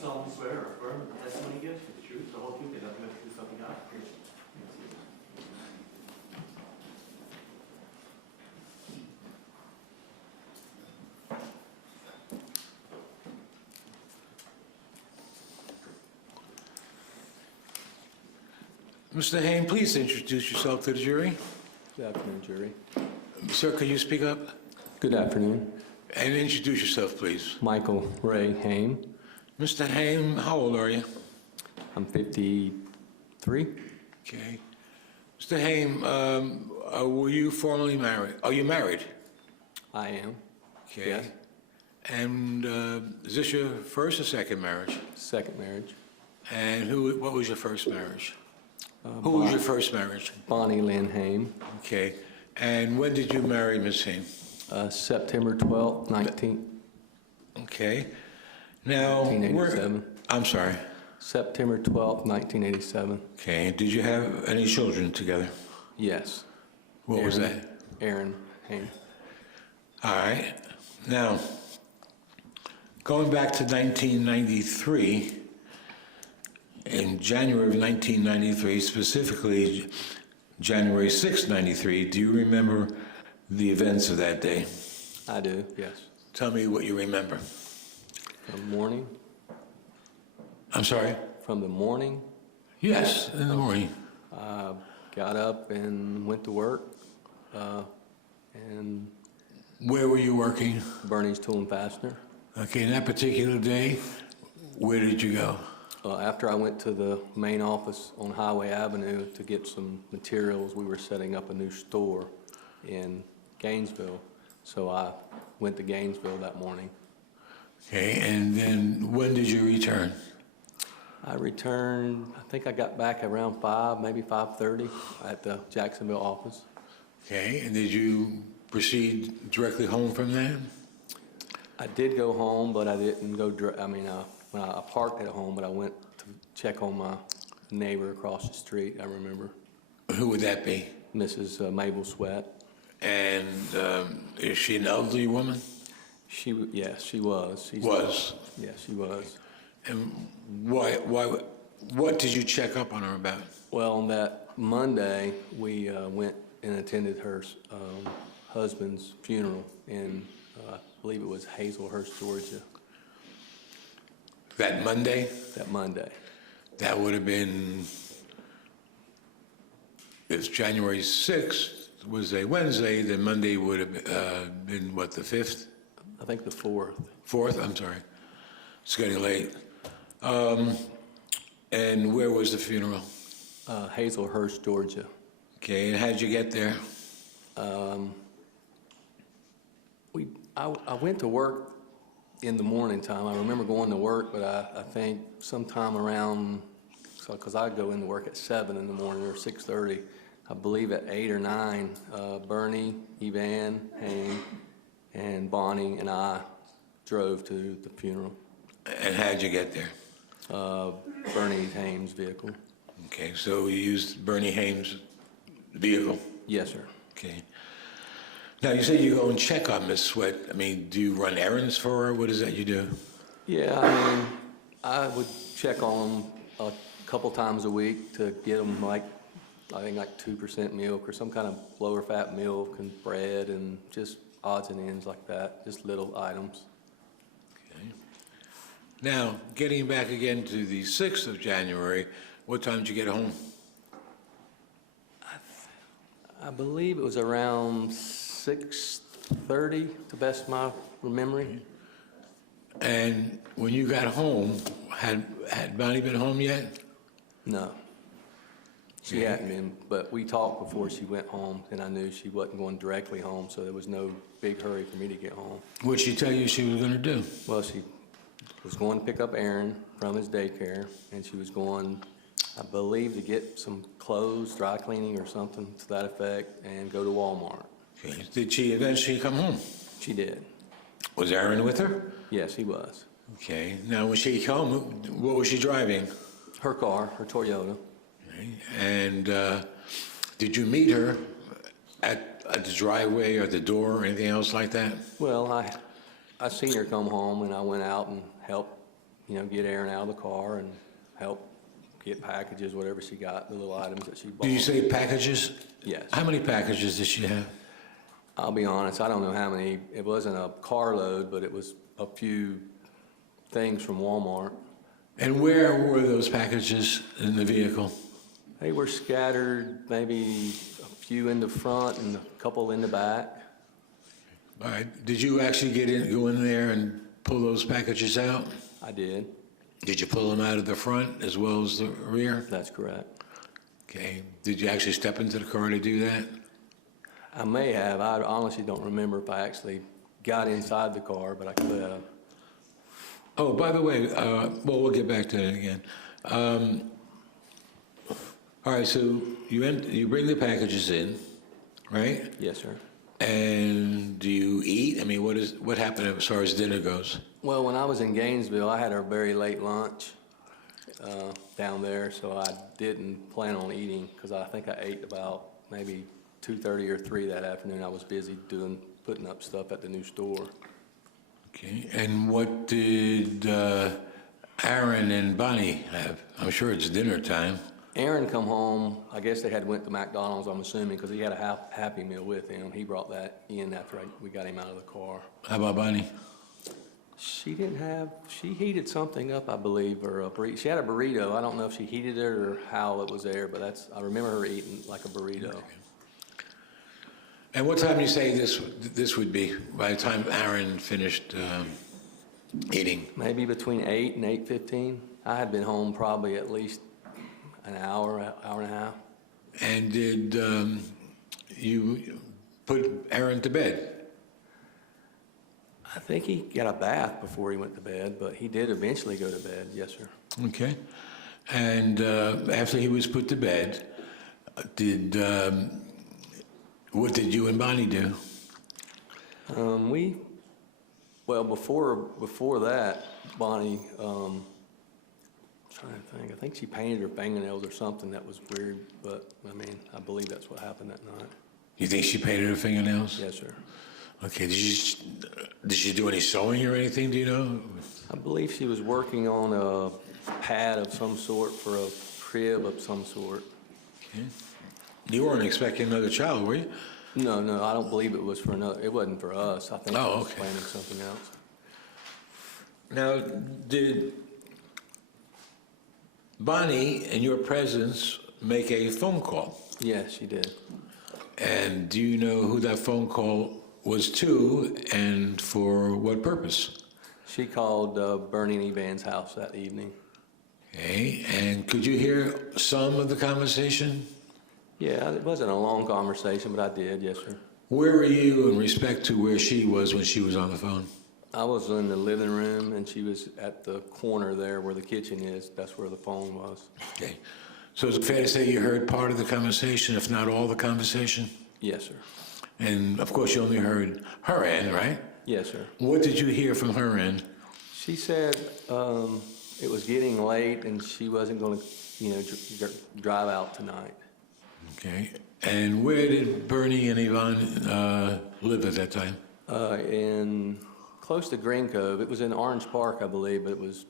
solemnly swear or affirm that the testimony you give is the truth, the whole truth, and nothing but the truth, so help you God. Mr. Haim, please introduce yourself to the jury. Good afternoon, jury. Sir, could you speak up? Good afternoon. And introduce yourself, please. Michael Haim. Mr. Haim, how old are you? I'm 53. Okay. Mr. Haim, were you formerly married? Are you married? I am. Okay. Yes. And is this your first or second marriage? Second marriage. And what was your first marriage? Who was your first marriage? Bonnie Haim. Okay. And when did you marry Ms. Haim? September 12th, Okay. Now, 1987. I'm sorry. September 12th, 1987. Okay. Did you have any children together? Yes. What was that? Aaron Haim. All right. Now, going back to 1993, in January of 1993, specifically January 6, 93, do you remember the events of that day? I do, yes. Tell me what you remember. From morning? I'm sorry? From the morning, Yes, in the morning. got up and went to work. And Where were you working? Bernie's Tool and Fastener. Okay, that particular day, where did you go? After I went to the main office on Highway Avenue to get some materials, we were setting up a new store in Gainesville. So I went to Gainesville that morning. Okay, and then when did you return? I returned, I think I got back around 5, maybe 5:30 at the Jacksonville office. Okay, and did you proceed directly home from there? I did go home, but I didn't go, I parked at home, but I went to check on my neighbor across the street, I remember. Who would that be? Mrs. Mabel Sweat. And is she an elderly woman? Yes, she was. Was. Yes, she was. And what did you check up on her about? Well, on that Monday, we went and attended her husband's funeral in, I believe it was Hazelhurst, Georgia. That Monday? That Monday. That would have been, if January 6th was a Wednesday, then Monday would have been, what, the 5th? I think the 4th. 4th? I'm sorry. It's getting late. And where was the funeral? Hazelhurst, Georgia. Okay, and how'd you get there? I went to work in the morning time. I remember going to work, but I think sometime around, because I go into work at 7 in the morning or 6:30, I believe at 8 or 9, Bernie, Evan, Haim, and Bonnie and I drove to the funeral. And how'd you get there? Bernie Haim's vehicle. Okay, so you used Bernie Haim's vehicle? Yes, sir. Okay. Now, you say you go and check on Miss Sweat. I mean, do you run errands for her? What is that you do? Yeah, I would check on them a couple times a week to get them I think 2% milk or some kind of lower fat milk and bread and just odds and ends like that, just little items. Okay. Now, getting back again to the 6th of January, what time did you get home? I believe it was around 6:30, to the best of my memory. And when you got home, had Bonnie been home yet? No. She Okay. hadn't been, but we talked before she went home, and I knew she wasn't going directly home, so there was no big hurry for me to get home. What'd she tell you she was going to do? Well, she was going to pick up Aaron from his daycare, and she was going, I believe, to get some clothes, dry cleaning or something to that effect, and go to Walmart. Okay. Did she eventually come home? She did. Was Aaron with her? Yes, he was. Okay. Now, when she came home, what was she driving? Her car, her Toyota. Okay. And did you meet her at the driveway or the door or anything else like that? Well, I seen her come home, and I went out and helped get Erin out of the car and help get packages, whatever she got, the little items that she bought. Do you say packages? Yes. How many packages did she have? I'll be honest, I don't know how many. It wasn't a carload, but it was a few things from Walmart. And where were those packages in the vehicle? They were scattered, maybe a few in the front and a couple in the back. All right. Did you actually go in there and pull those packages out? I did. Did you pull them out of the front as well as the rear? That's correct. Okay. Did you actually step into the car to do that? I may have. I honestly don't remember if I actually got inside the car, but I could have. Oh, by the way, well, we'll get back to that again. All right, so you bring the packages in, right? Yes, sir. And do you eat? I mean, what happened as far as dinner goes? Well, when I was in Gainesville, I had a very late lunch down there, so I didn't plan on eating because I think I ate about maybe 2:30 or 3 that afternoon. I was busy putting up stuff at the new store. Okay, and what did Aaron and Bonnie have? I'm sure it's dinner time. Aaron come home, I guess they had went to McDonald's, I'm assuming, because he had a Happy Meal with him. He brought that in after we got him out of the car. How about Bonnie? She heated something up, I believe, or a burrito. She had a burrito. I don't know if she heated it or how it was there, but I remember her eating like a burrito. Okay. And what time do you say this would be by the time Aaron finished eating? Maybe between 8 and 8:15. I had been home probably at least an hour and a half. And did you put Aaron to bed? I think he got a bath before he went to bed, but he did eventually go to bed, yes, sir. Okay. And after he was put to bed, what did you and Bonnie do? Before that, Bonnie, trying to think, I think she painted her fingernails or something that was weird, but I believe that's what happened that night. You think she painted her fingernails? Yes, sir. Okay. Did she do any sewing or anything? Do you know? I believe she was working on a pad of some sort for a crib of some sort. Okay. You weren't expecting another child, were you? No, I don't believe it was for another. It wasn't for us. I think she was okay. planning something else. Now, did Bonnie, in your presence, make a phone call? Yes, she did. And do you know who that phone call was to and for what purpose? She called Bernie and Evan's house that evening. Okay, and could you hear some of the conversation? Yeah, it wasn't a long conversation, but I did, yes, sir. Where were you in respect to where she was when she was on the phone? I was in the living room, and she was at the corner there where the kitchen is. That's where the phone was. Okay, so is it fair to say you heard part of the conversation, if not all the conversation? Yes, sir. And of course, you only heard her end, right? Yes, sir. What did you hear from her end? She said it was getting late, and she wasn't going to, drive out tonight. Okay, and where did Bernie and Yvonne live at that time? In close to Green Cove. It was in Orange Park, I believe, but it was,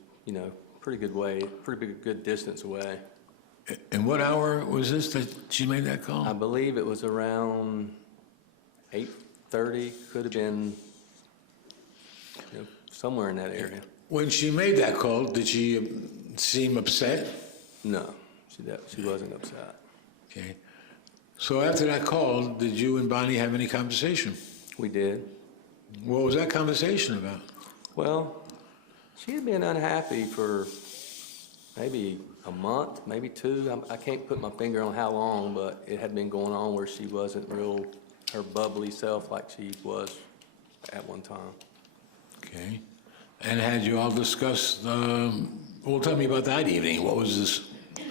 pretty good distance away. And what hour was this that she made that call? I believe it was around 8:30, could have been, somewhere in that area. When she made that call, did she seem upset? No, she wasn't upset. Okay. So after that call, did you and Bonnie have any conversation? We did. What was that conversation about? Well, she had been unhappy for maybe a month, maybe 2. I can't put my finger on how long, but it had been going on where she wasn't her bubbly self like she was at one time. Okay. And had you all discussed, well, tell me about that evening. What was this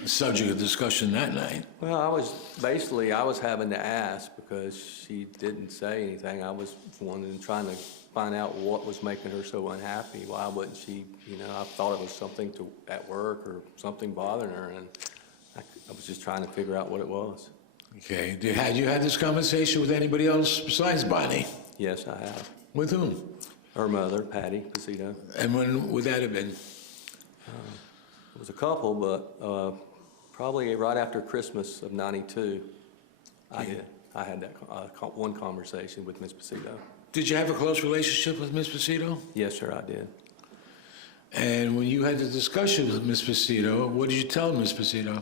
subject of discussion that night? Well, I was having to ask because she didn't say anything. I was trying to find out what was making her so unhappy. Why wouldn't she, I thought it was something at work or something bothering her, and I was just trying to figure out what it was. Okay. Had you had this conversation with anybody else besides Bonnie? Yes, I have. With whom? Her mother, Patty Casito. And when would that have been? It was a couple, but probably right after Christmas of '92, I had that one conversation with Miss Pacito. Did you have a close relationship with Miss Pacito? Yes, sir, I did. And when you had the discussion with Miss Pacito, what did you tell Miss Pacito?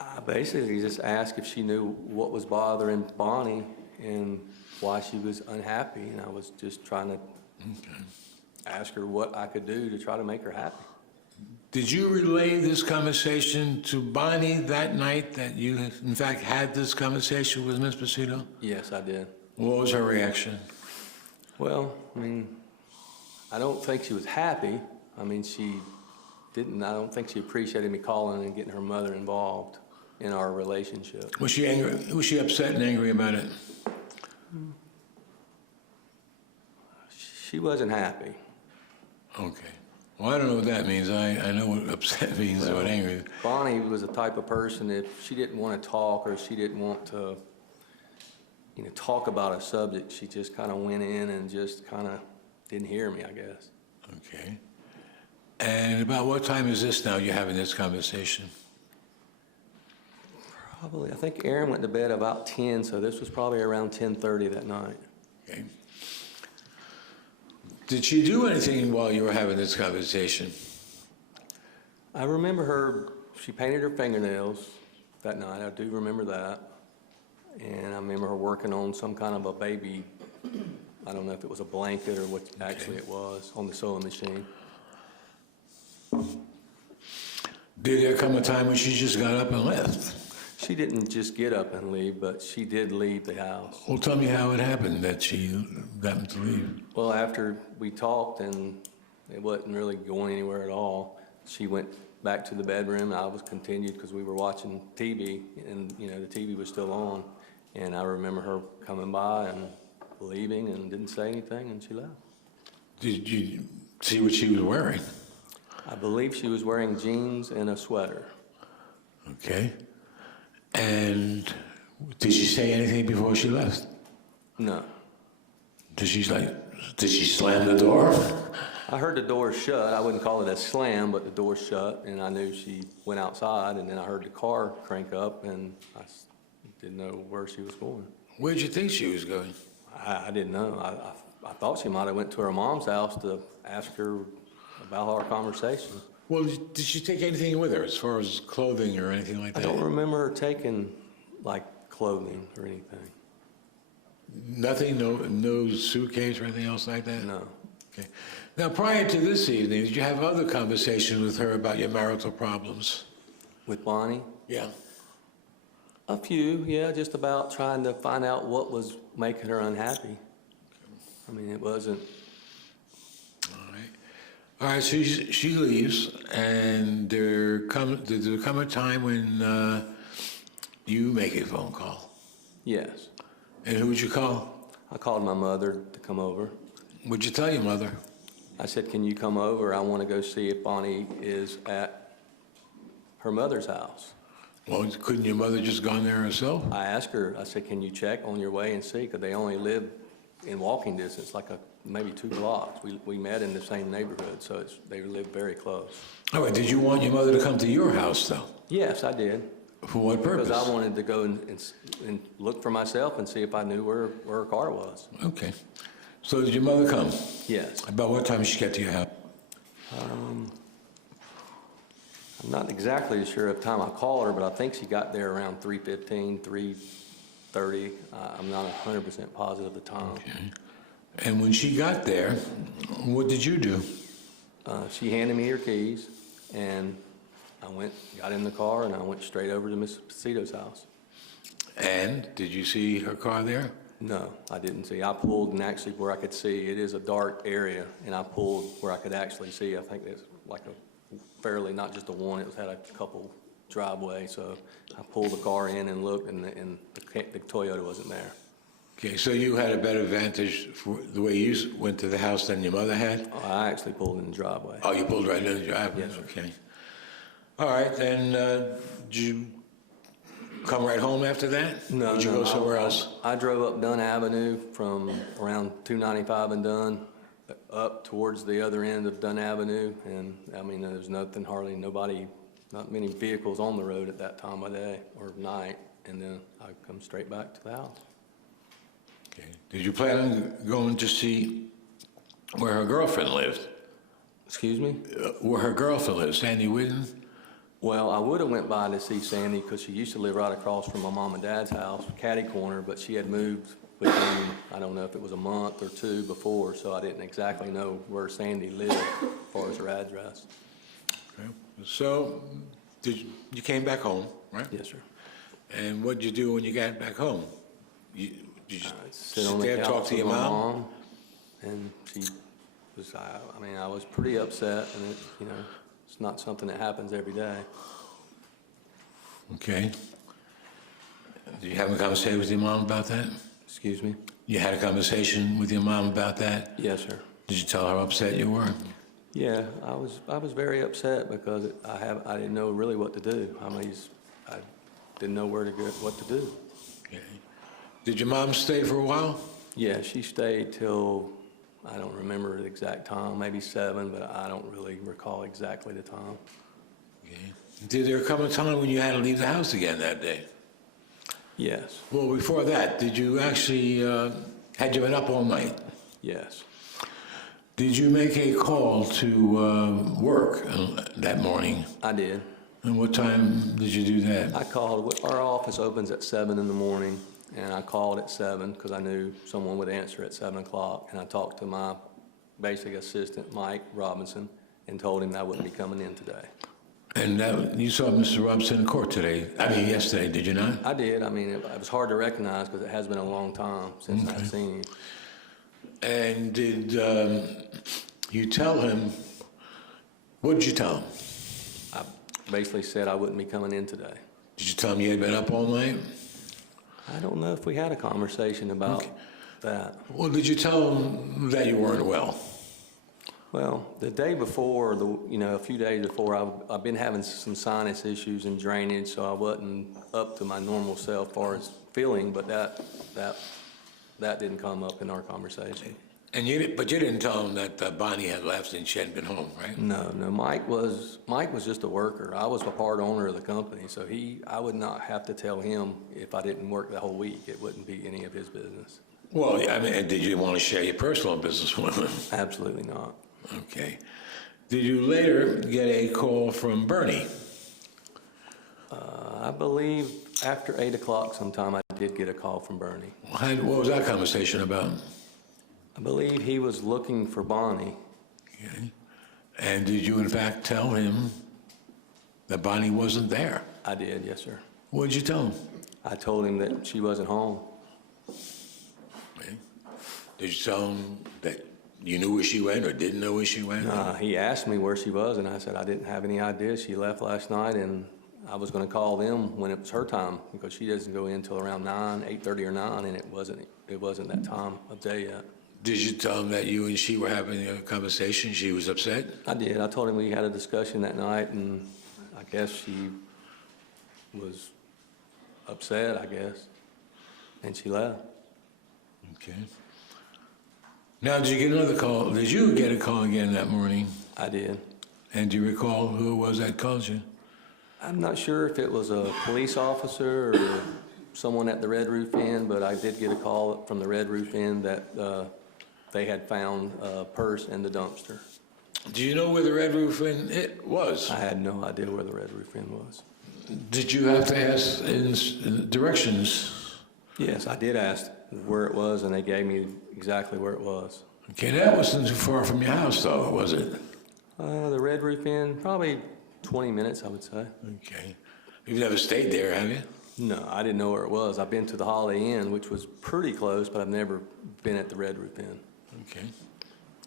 I basically just asked if she knew what was bothering Bonnie and why she was unhappy, and I was just trying to ask her what I could do to try to make her happy. Did you relay this conversation to Bonnie that night that you, in fact, had this conversation with Miss Pacito? Yes, I did. What was her reaction? Well, I mean, I don't think she was happy. I mean, I don't think she appreciated me calling and getting her mother involved in our relationship. Was she angry? Was she upset and angry about it? She wasn't happy. Okay. Well, I don't know what that means. I know what upset means, what angry. Bonnie was the type of person, if she didn't want to talk or she didn't want to, talk about a subject, she just kind of went in and just kind of didn't hear me, I guess. Okay. And about what time is this now you're having this conversation? Probably, I think Aaron went to bed about 10, so this was probably around 10:30 that night. Okay. Did she do anything while you were having this conversation? I remember she painted her fingernails that night. I do remember that. And I remember her working on some kind of a baby, I don't know if it was a blanket or what actually it was, on the sewing machine. Did there come a time when she just got up and left? She didn't just get up and leave, but she did leave the house. Well, tell me how it happened that she happened to leave. Well, after we talked and it wasn't really going anywhere at all, she went back to the bedroom. I was continued because we were watching TV, and the TV was still on. And I remember her coming by and leaving and didn't say anything, and she left. Did you see what she was wearing? I believe she was wearing jeans and a sweater. Okay. And did she say anything before she left? No. Did she slam the door? I heard the door shut. I wouldn't call it a slam, but the door shut, and I knew she went outside, and then I heard the car crank up, and I didn't know where she was going. Where'd you think she was going? I didn't know. I thought she might have went to her mom's house to ask her about our conversation. Well, did she take anything with her as far as clothing or anything like I that? don't remember her taking, clothing or anything. Nothing? No suitcase or anything else like that? No. Okay. Now, prior to this evening, did you have other conversations with her about your marital problems? With Bonnie? Yeah. A few, yeah, just about trying to find out what was making her unhappy. I mean, it wasn't... All right, so she leaves, and there come a time when you make a phone call. Yes. And who would you call? I called my mother to come over. What'd you tell your mother? I said, can you come over? I want to go see if Bonnie is at her mother's house. Well, couldn't your mother just gone there herself? I asked her, I said, can you check on your way and see? Because they only live in walking distance, maybe 2 blocks. We met in the same neighborhood, so they live very close. All right, did you want your mother to come to your house, though? Yes, I did. For what purpose? Because I wanted to go and look for myself and see if I knew where her car was. Okay. So did your mother come? Yes. About what time did she get to your house? I'm not exactly sure of time I called her, but I think she got there around 3:15, 3:30. I'm not 100% positive of the time. Okay. And when she got there, what did you do? She handed me her keys, and I got in the car, and I went straight over to Miss Pacito's house. And did you see her car there? No, I didn't see. I pulled, and actually where I could see, it is a dark area, and I pulled where I could actually see. I think it's like a fairly, not just a one, it had a couple driveways, so I pulled the car in and looked, and the Toyota wasn't there. Okay, so you had a better vantage for the way you went to the house than your mother had? I actually pulled in the driveway. Oh, you pulled right in the driveway? Yes, sir. Okay. All right, then did you come right home after that? No, Or did you go somewhere else? I drove up Dunn Avenue from around 295 and Dunn up towards the other end of Dunn Avenue, and I mean, there's nothing, hardly nobody, not many vehicles on the road at that time of day or night, and then I come straight back to the house. Okay. Did you plan on going to see where her girlfriend lived? Excuse me? Where her girlfriend lived, Sandy Whitten? Well, I would have went by to see Sandy because she used to live right across from my mom and dad's house, catty corner, but she had moved between, I don't know if it was a month or two before, so I didn't exactly know where Sandy lived as far as her address. Okay. So, you came back home, right? Yes, sir. And what did you do when you got back home? Did you Sit on the there, couch talk to with your my mom? and she was, I mean, I was pretty upset, and it, you know, it's not something that happens every day. Okay. Did you have a conversation with your mom about that? Excuse me? You had a conversation with your mom about that? Yes, sir. Did you tell her how upset you were? Yeah, I was very upset because I didn't know really what to do. I didn't know where to go, what to do. Okay. Did your mom stay for a while? Yeah, she stayed till, I don't remember the exact time, maybe 7, but I don't really recall exactly the time. Okay. Did there come a time when you had to leave the house again that day? Yes, Well, before that, did you actually, had you been up all night? yes. Did you make a call to work that morning? I did. And what time did you do that? I called, our office opens at 7 in the morning, and I called at 7 because I knew someone would answer at 7 o'clock, and I talked to my basic assistant, Mike Robinson, and told him that I wouldn't be coming in today. And you saw Mr. Robinson in court today, yesterday, did you not? I did. I mean, it was hard to recognize because it has been a long time since I've seen him. And did you tell him, what did you tell him? I basically said I wouldn't be coming in today. Did you tell him you had been up all night? I don't know if we had a conversation about that. Well, did you tell him that you weren't well? Well, the day before, a few days before, I've been having some sinus issues and drainage, so I wasn't up to my normal self as far as feeling, but that didn't come up in our conversation. And but you didn't tell him that Bonnie had left and she hadn't been home, right? No, Mike was just a worker. I was a part owner of the company, so I would not have to tell him if I didn't work the whole week. It wouldn't be any of his business. Well, I mean, did you want to share your personal business with him? Absolutely not. Okay. Did you later get a call from Bernie? I believe after 8 o'clock sometime I did get a call from Bernie. What was that conversation about? I believe he was looking for Bonnie. Okay. And did you in fact tell him that Bonnie wasn't there? I did, yes, sir. What did you tell him? I told him that she wasn't home. Okay. Did you tell him that you knew where she went or didn't know where she went? He asked me where she was, and I said I didn't have any idea. She left last night, and I was going to call them when it was her time because she doesn't go in until around 8:30 or 9, and it wasn't that time of day yet. Did you tell him that you and she were having a conversation? She was upset? I did. I told him we had a discussion that night, and I guess she was upset, I guess, and she left. Okay. Now, did you get another call? Did you get a call again that morning? I did. And do you recall who it was that called you? I'm not sure if it was a police officer or someone at the Red Roof Inn, but I did get a call from the Red Roof Inn that they had found a purse in the dumpster. Do you know where the Red Roof Inn was? I had no idea where the Red Roof Inn was. Did you have to ask in directions? Yes, I did ask where it was, and they gave me exactly where it was. Okay, that wasn't too far from your house, though, was it? The Red Roof Inn, probably 20 minutes, I would say. Okay. You've never stayed there, have you? No, I didn't know where it was. I've been to the Holiday Inn, which was pretty close, but I've never been at the Red Roof Inn. Okay.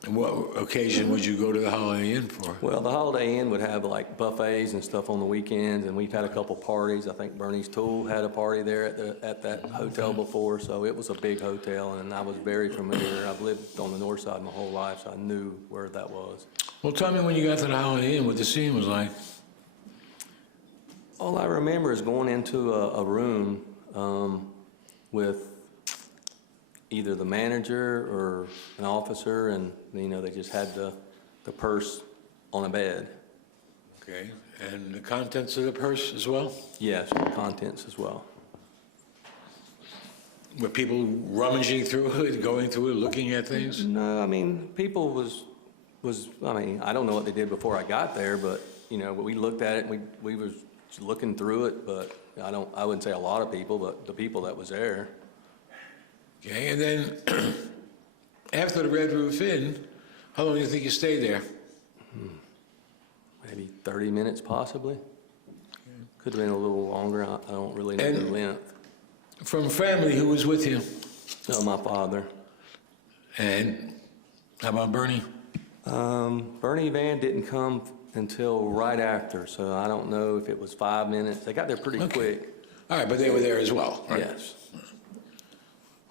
And what occasion would you go to the Holiday Inn for? Well, the Holiday Inn would have like buffets and stuff on the weekends, and we've had a couple parties. I think Bernie's Tool had a party there at that hotel before, so it was a big hotel, and I was very familiar. I've lived on the north side my whole life, so I knew where that was. Well, tell me when you got to the Holiday Inn what the scene was like. All I remember is going into a room with either the manager or an officer, and, you know, they just had the purse on a bed. Okay, and the contents of the purse as well? Yes, contents as well. Were people rummaging through it, going through it, looking at things? No, I mean, people I mean, I don't know what they did before I got there, but, you know, we looked at it, and we was looking through it, but I wouldn't say a lot of people, but the people that was there. Okay, and then after the Red Roof Inn, how long do you think you stayed there? Maybe 30 minutes possibly. Could have been a little longer, I don't really know the length. From family, who was with you? No, my father. And how about Bernie? Bernie Van didn't come until right after, so I don't know if it was 5 minutes. They got there pretty quick. All right, but they were there as well, right? Yes.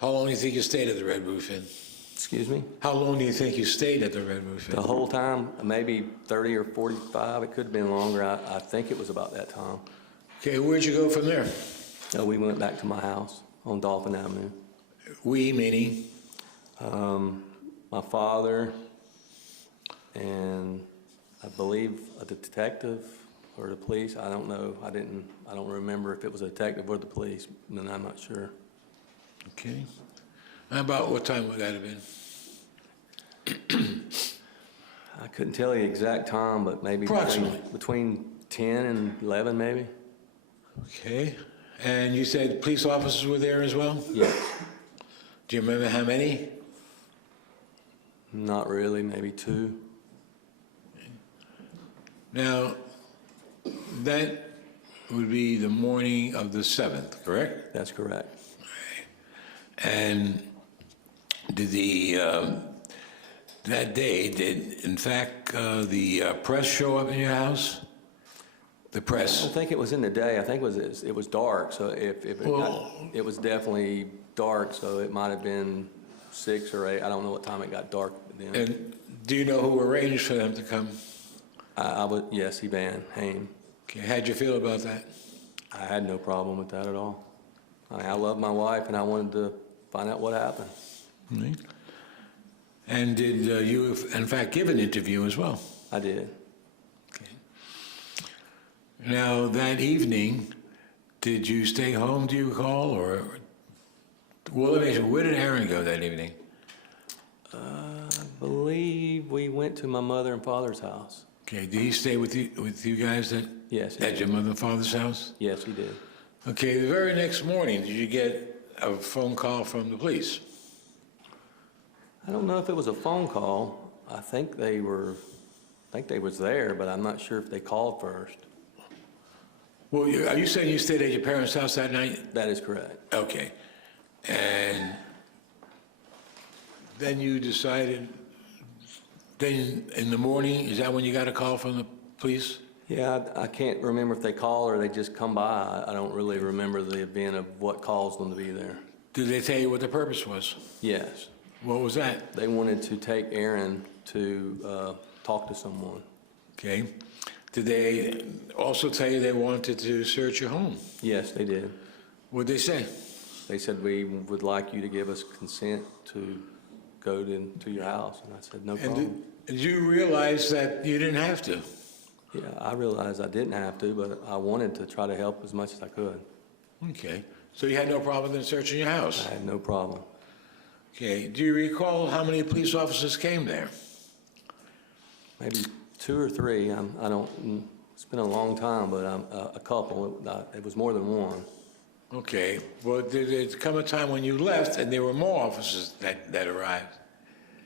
How long do you think you stayed at the Red Roof Inn? Excuse me? How long do you think you stayed at the Red Roof Inn? The whole time, maybe 30 or 45. It could have been longer. I think it was about that time. Okay, where'd you go from there? We went back to my house on Dolphin Avenue. We, meaning? My father and I believe a detective or the police. I don't know. I don't remember if it was a detective or the police, and I'm not sure. Okay. About what time would that have been? I couldn't tell you the exact time, but maybe Approximately. between 10 and 11 maybe. Okay. And you said police officers were there as well? Yes. Do you remember how many? Not really, maybe 2. Now, that would be the morning of the 7th, correct? That's correct. And did that day, did in fact the press show up in your house? The I press? don't think it was in the day. I think it was dark, so if it was definitely dark, so it might have been 6 or 8. I don't know what time it got dark then. And do you know who arranged for them to come? Yes, Bonnie Haim. Okay, how'd you feel about that? I had no problem with that at all. I love my wife, and I wanted to find out what happened. Mm-hmm. And did you, in fact, give an interview as well? I did. Okay. Now, that evening, did you stay home, do you recall, or? Well, let me ask you, where did Aaron go that evening? I believe we went to my mother and father's house. Okay, did he stay with you guys Yes, he at did. your mother and father's house? Yes, he did. Okay, the very next morning, did you get a phone call from the police? I don't know if it was a phone call. I think they was there, but I'm not sure if they called first. Well, are you saying you stayed at your parents' house that night? That is correct. Okay. And then you decided, then in the morning, is that when you got a call from the police? Yeah, I can't remember if they called or they just come by. I don't really remember the event of what caused them to be there. Did they tell you what the purpose was? Yes. What was that? They wanted to take Aaron to talk to someone. Okay. Did they also tell you they wanted to search your home? Yes, they did. What'd they say? They said, we would like you to give us consent to go to your house. And I said, no And problem. did you realize that you didn't have to? Yeah, I realized I didn't have to, but I wanted to try to help as much as I could. Okay. So you had no problem in searching your house? I had no problem. Okay. Do you recall how many police officers came there? Maybe 2 or 3. I don't. It's been a long time, but a couple. It was more than one. Okay. Well, did it come a time when you left and there were more officers that arrived?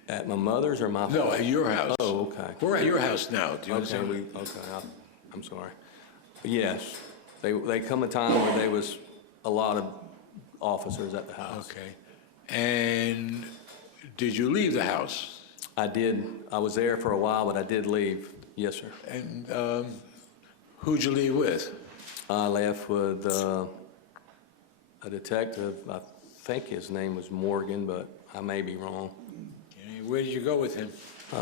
At my mother's or my? No, at your house. Oh, okay. We're at your house now. Do you Okay. understand? I'm sorry. Yes, they come a time where there was a lot of officers at the house. Okay. And did you leave the house? I did. I was there for a while, but I did leave. Yes, sir. And who'd you leave with? I left with a detective. I think his name was Morgan, but I may be wrong. Okay. Where did you go with him?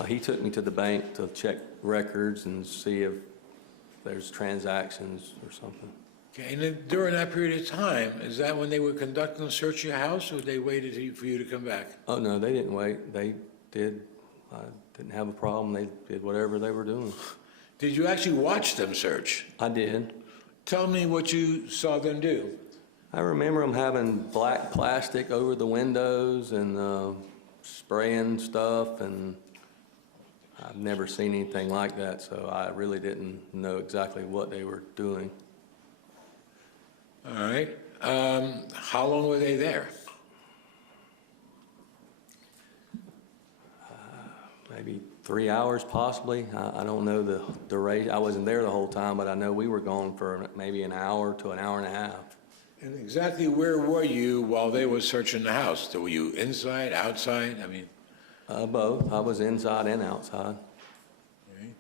He took me to the bank to check records and see if there's transactions or something. Okay, and then during that period of time, is that when they were conducting a search of your house, or they waited for you to come back? Oh, no, they didn't wait. They did, I didn't have a problem. They did whatever they were doing. Did you actually watch them search? I did. Tell me what you saw them do. I remember them having black plastic over the windows and spraying stuff, and I've never seen anything like that, so I really didn't know exactly what they were doing. All right. How long were they there? Maybe 3 hours, possibly. I don't know the duration. I wasn't there the whole time, but I know we were gone for maybe an hour to an hour and a half. And exactly where were you while they were searching the house? Were you inside, outside? I mean, Both. I was inside and outside. okay.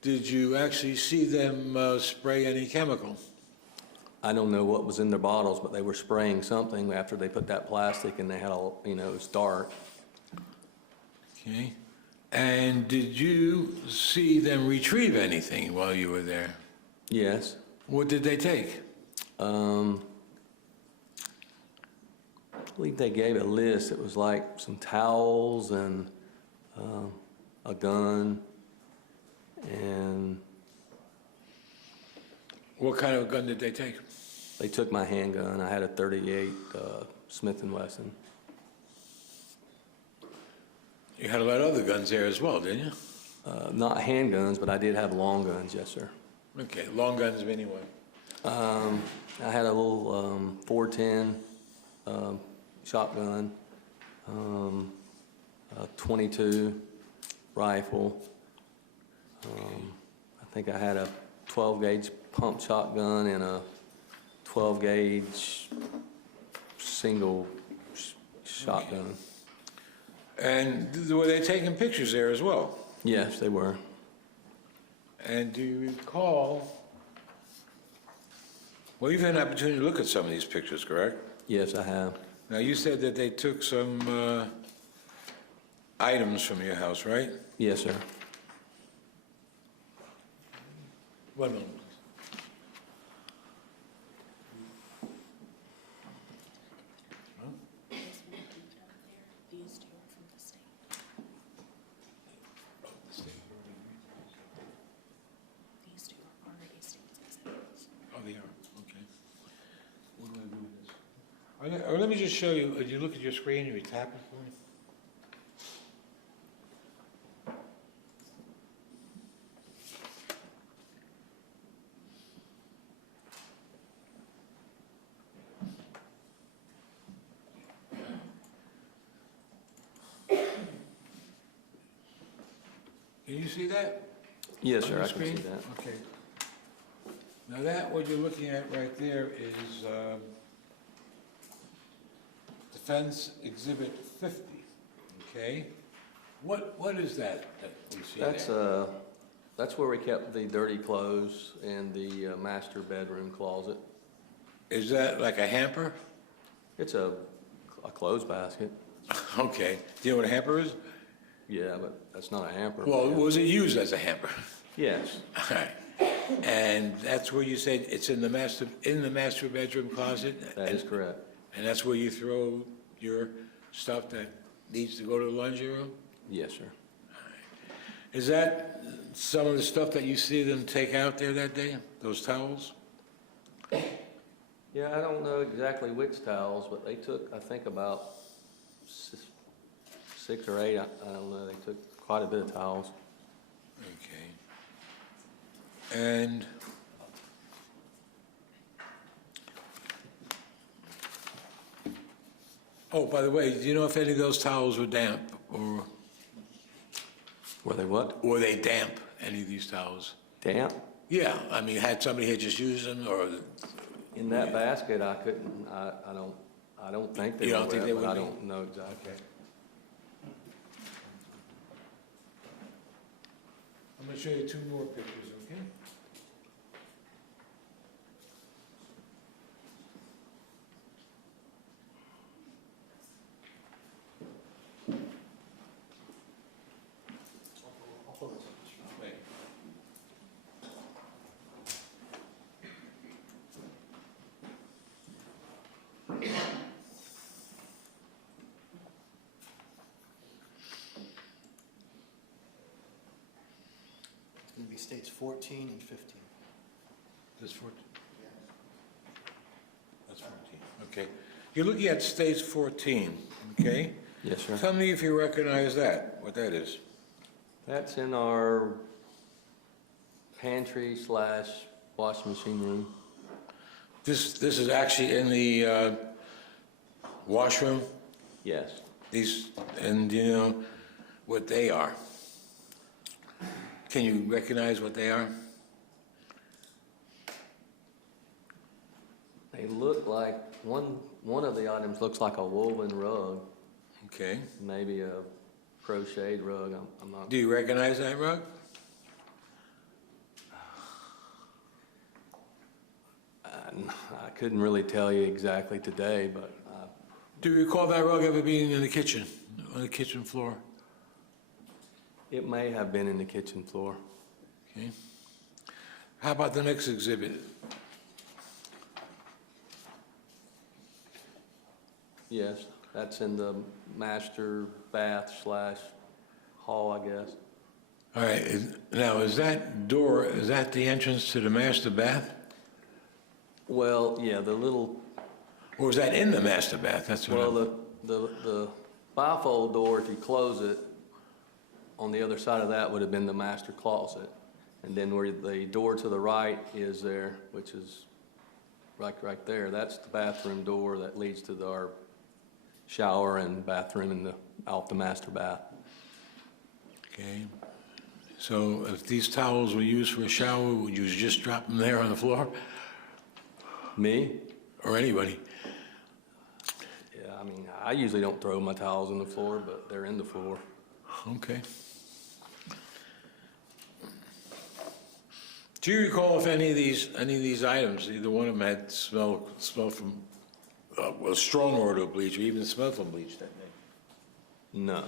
Did you actually see them spray any chemical? I don't know what was in their bottles, but they were spraying something after they put that plastic, and they had a, it was dark. Okay. And did you see them retrieve anything while you were there? Yes. What did they take? I believe they gave a list. It was like some towels and a gun, and What kind of gun did they take? they took my handgun. I had a .38 Smith & Wesson. You had a lot of other guns there as well, didn't you? Not handguns, but I did have long guns, yes, sir. Okay, long guns of any way. I had a little .410 shotgun, a .22 rifle. I think I had a 12-gauge pump shotgun and a 12-gauge single shotgun. And were they taking pictures there as well? Yes, they were. And do you recall, well, you've had an opportunity to look at some of these pictures, correct? Yes, I have. Now, you said that they took some items from your house, right? Yes, sir. One moment. These two are from the state. These two are already states exhibits. Oh, they are, okay. What do I do with this? Let me just show you, you look at your screen, you tap it for me? Can you see that? Yes, On sir, the I can see screen? that. Okay. Now that, what you're looking at right there is Defense Exhibit 50, okay? What is that we see there? That's where we kept the dirty clothes and the master bedroom closet. Is that like a hamper? It's a clothes basket. Okay. Do you know what a hamper is? Yeah, but that's not a hamper. Well, was it used as a hamper? Yes, All right. And that's where you said it's in the master bedroom closet? that is correct. And that's where you throw your stuff that needs to go to the laundry room? Yes, sir. Is that some of the stuff that you see them take out there that day, those towels? Yeah, I don't know exactly which towels, but they took, I think, about 6 or 8, I don't know, they took quite a bit of towels. Okay. And oh, by the way, do you know if any of those towels were damp or Were they what? were they damp, any of these towels? Damp? Yeah, I mean, had somebody had just used them or? In that basket, I couldn't, I don't think they You were don't think wet, they but would I be? don't know exactly. I'm going to show you 2 more pictures, okay? going to be states 14 and 15. That's 14. That's 14, okay. You're looking at stage 14, okay? Yes, sir. Tell me if you recognize that, what that is. That's in our pantry slash washing machine room. This is actually in the washroom? Yes. These, and do you know what they are? Can you recognize what they are? They look like, one of the items looks like a woven rug, Okay. maybe a crocheted rug. I'm not. Do you recognize that rug? I couldn't really tell you exactly today, but Do you recall that rug ever being in the kitchen, on the kitchen floor? it may have been in the kitchen floor. Okay. How about the next exhibit? Yes, that's in the master bath slash hall, I guess. All right, now is that door, is that the entrance to the master bath? Well, yeah, the little, Or is that in the master bath? That's what well, I'm... the bifold door, if you close it, on the other side of that would have been the master closet. And then where the door to the right is there, which is right there, that's the bathroom door that leads to our shower and bathroom and out the master bath. Okay. So if these towels were used for a shower, would you just drop them there on the floor? Me? Or anybody? Yeah, I mean, I usually don't throw my towels on the floor, but they're in the floor. Okay. Do you recall if any of these items, either one of them had smell from, a strong odor of bleach, or even smell from bleach that day? No.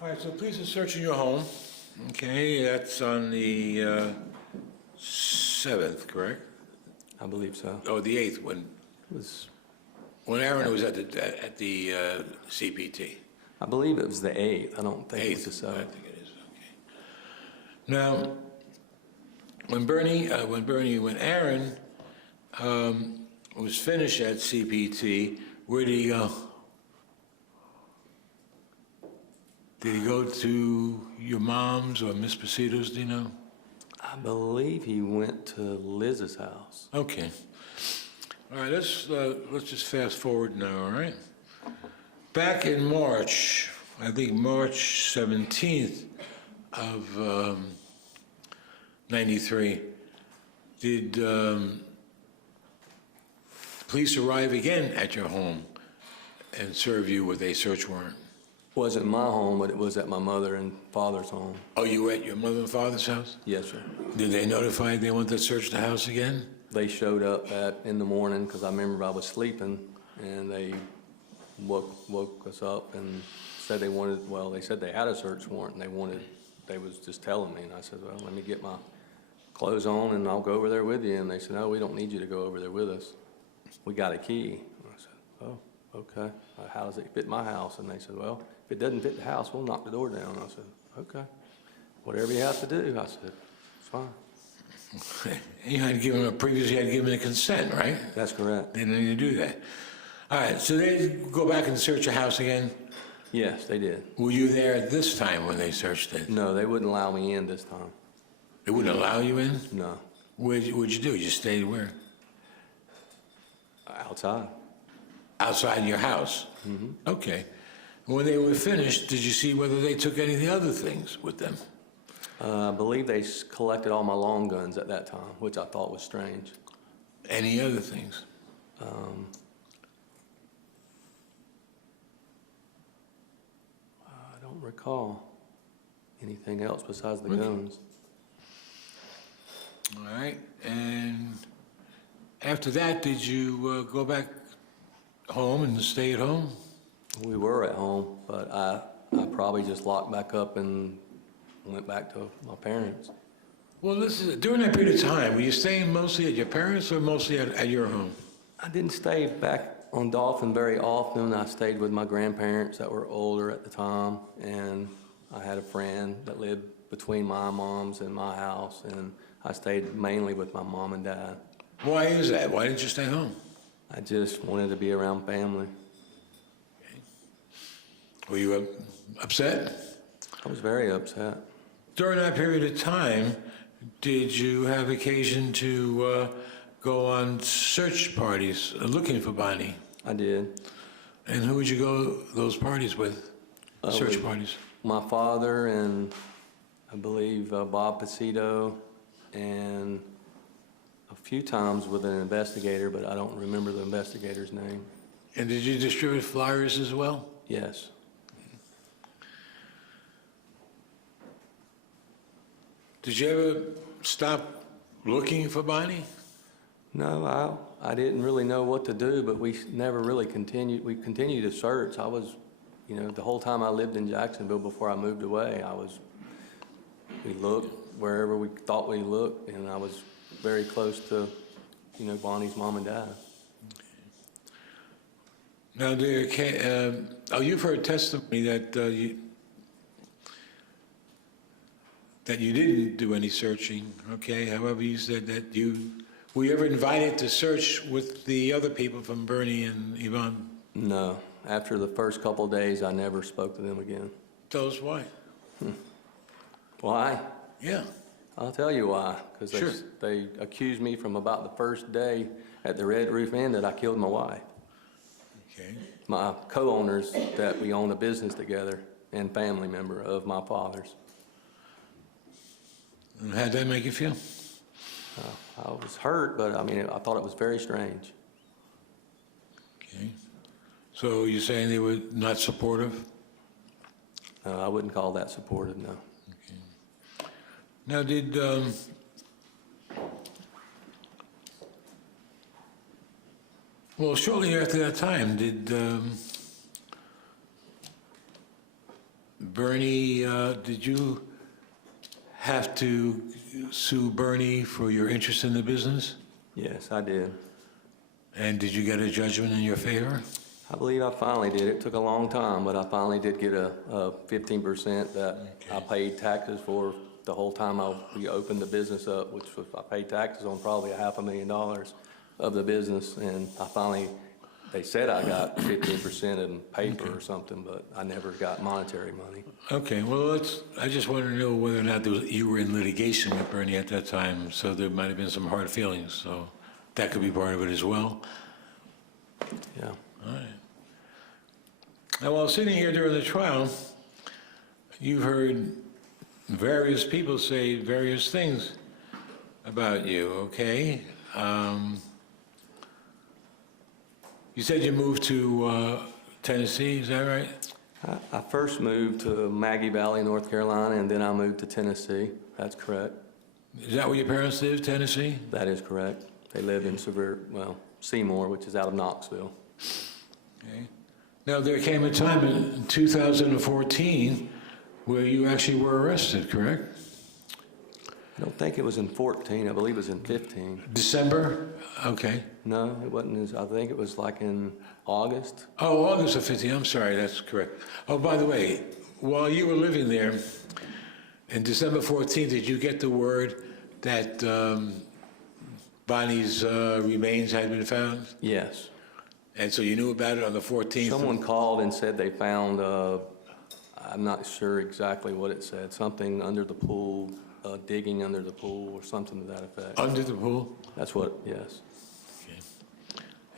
All right, so police are searching your home. Okay, that's on the 7th, correct? I believe so. Oh, the 8th, It was, when Aaron was at the CPT. I believe it was the 8th. I don't think it 8th, was the I 7th. think it is, okay. Now, when Aaron was finished at CPT, where did he go? Did he go to your mom's or Miss Pasito's, do you know? I believe he went to Liz's house. Okay. All right, let's just fast forward now, all right? Back in March, I think March 17th of 93, did police arrive again at your home and serve you with a search warrant? Wasn't my home, but it was at my mother and father's home. Oh, you were at your mother and father's house? Yes, sir. Did they notify they wanted to search the house again? They showed up in the morning, because I remember I was sleeping, and they woke us up and said they wanted, well, they said they had a search warrant, and they was just telling me, and I said, well, let me get my clothes on and I'll go over there with you. And they said, no, we don't need you to go over there with us. We got a key. And I said, oh, okay. How does it fit my house? And they said, well, if it doesn't fit the house, we'll knock the door down. I said, okay. Whatever you have to do. I said, it's fine. You had given previously had given a consent, right? That's correct. They didn't need to do that. All right, so they go back and search your house again? Yes, they did. Were you there at this time when they searched it? No, they wouldn't allow me in this time. They wouldn't allow you in? No. What'd you do? You stayed where? Outside. Outside your house? Mm-hmm. Okay. When they were finished, did you see whether they took any of the other things with them? I believe they collected all my long guns at that time, which I thought was strange. Any other things? I don't recall anything else besides the guns. All right, and after that, did you go back home and stay at home? We were at home, but I probably just locked back up and went back to my parents. Well, during that period of time, were you staying mostly at your parents' or mostly at your home? I didn't stay back on Dolphin very often. I stayed with my grandparents that were older at the time, and I had a friend that lived between my mom's and my house, and I stayed mainly with my mom and dad. Why is that? Why didn't you stay home? I just wanted to be around family. Were you upset? I was very upset. During that period of time, did you have occasion to go on search parties looking for Bonnie? I did. And who would you go those parties with? Search With parties? my father and I believe Bob Pacito, and a few times with an investigator, but I don't remember the investigator's name. And did you distribute flyers as well? Yes. Did you ever stop looking for Bonnie? No, I didn't really know what to do, but we never really continued. We continued to search. I was, the whole time I lived in Jacksonville before I moved away, we looked wherever we thought we looked, and I was very close to, Bonnie's mom and dad. Now, you've heard testimony that you didn't do any searching, okay? However, you said that were you ever invited to search with the other people from Bernie and Yvonne? No. After the first couple of days, I never spoke to them again. Tell us why. Why? Yeah. I'll tell you why. Because Sure. they accused me from about the first day at the Red Roof Inn that I killed my wife. Okay. My co-owners that we own a business together and family member of my father's. And how'd that make you feel? I was hurt, but I thought it was very strange. Okay. So you're saying they were not supportive? I wouldn't call that supportive, no. Okay. Now, well, shortly after that time, did Bernie, did you have to sue Bernie for your interest in the business? Yes, I did. And did you get a judgment in your favor? I believe I finally did. It took a long time, but I finally did get a 15% that I paid taxes for the whole time we opened the business up, which was, I paid taxes on probably $500,000 of the business, and they said I got 15% in paper or something, but I never got monetary money. Okay, well, I just wanted to know whether or not you were in litigation with Bernie at that time, so there might have been some hard feelings, so that could be part of it as well. Yeah. All right. Now, while sitting here during the trial, you've heard various people say various things about you, okay? You said you moved to Tennessee, is that right? I first moved to Maggie Valley, North Carolina, and then I moved to Tennessee. That's correct. Is that where your parents live, Tennessee? That is correct. They live in Seymour, which is out of Knoxville. Okay. Now, there came a time in 2014 where you actually were arrested, correct? I don't think it was in 14. I believe it was in 15. December? Okay. No, it wasn't. I think it was like in August. Oh, August of 15, I'm sorry, that's correct. Oh, by the way, while you were living there, in December 14th, did you get the word that Bonnie's remains had been found? Yes. And so you knew about it on the 14th? Someone called and said they found, I'm not sure exactly what it said, something under the pool, digging under the pool or something to that effect. Under the pool? That's what, yes.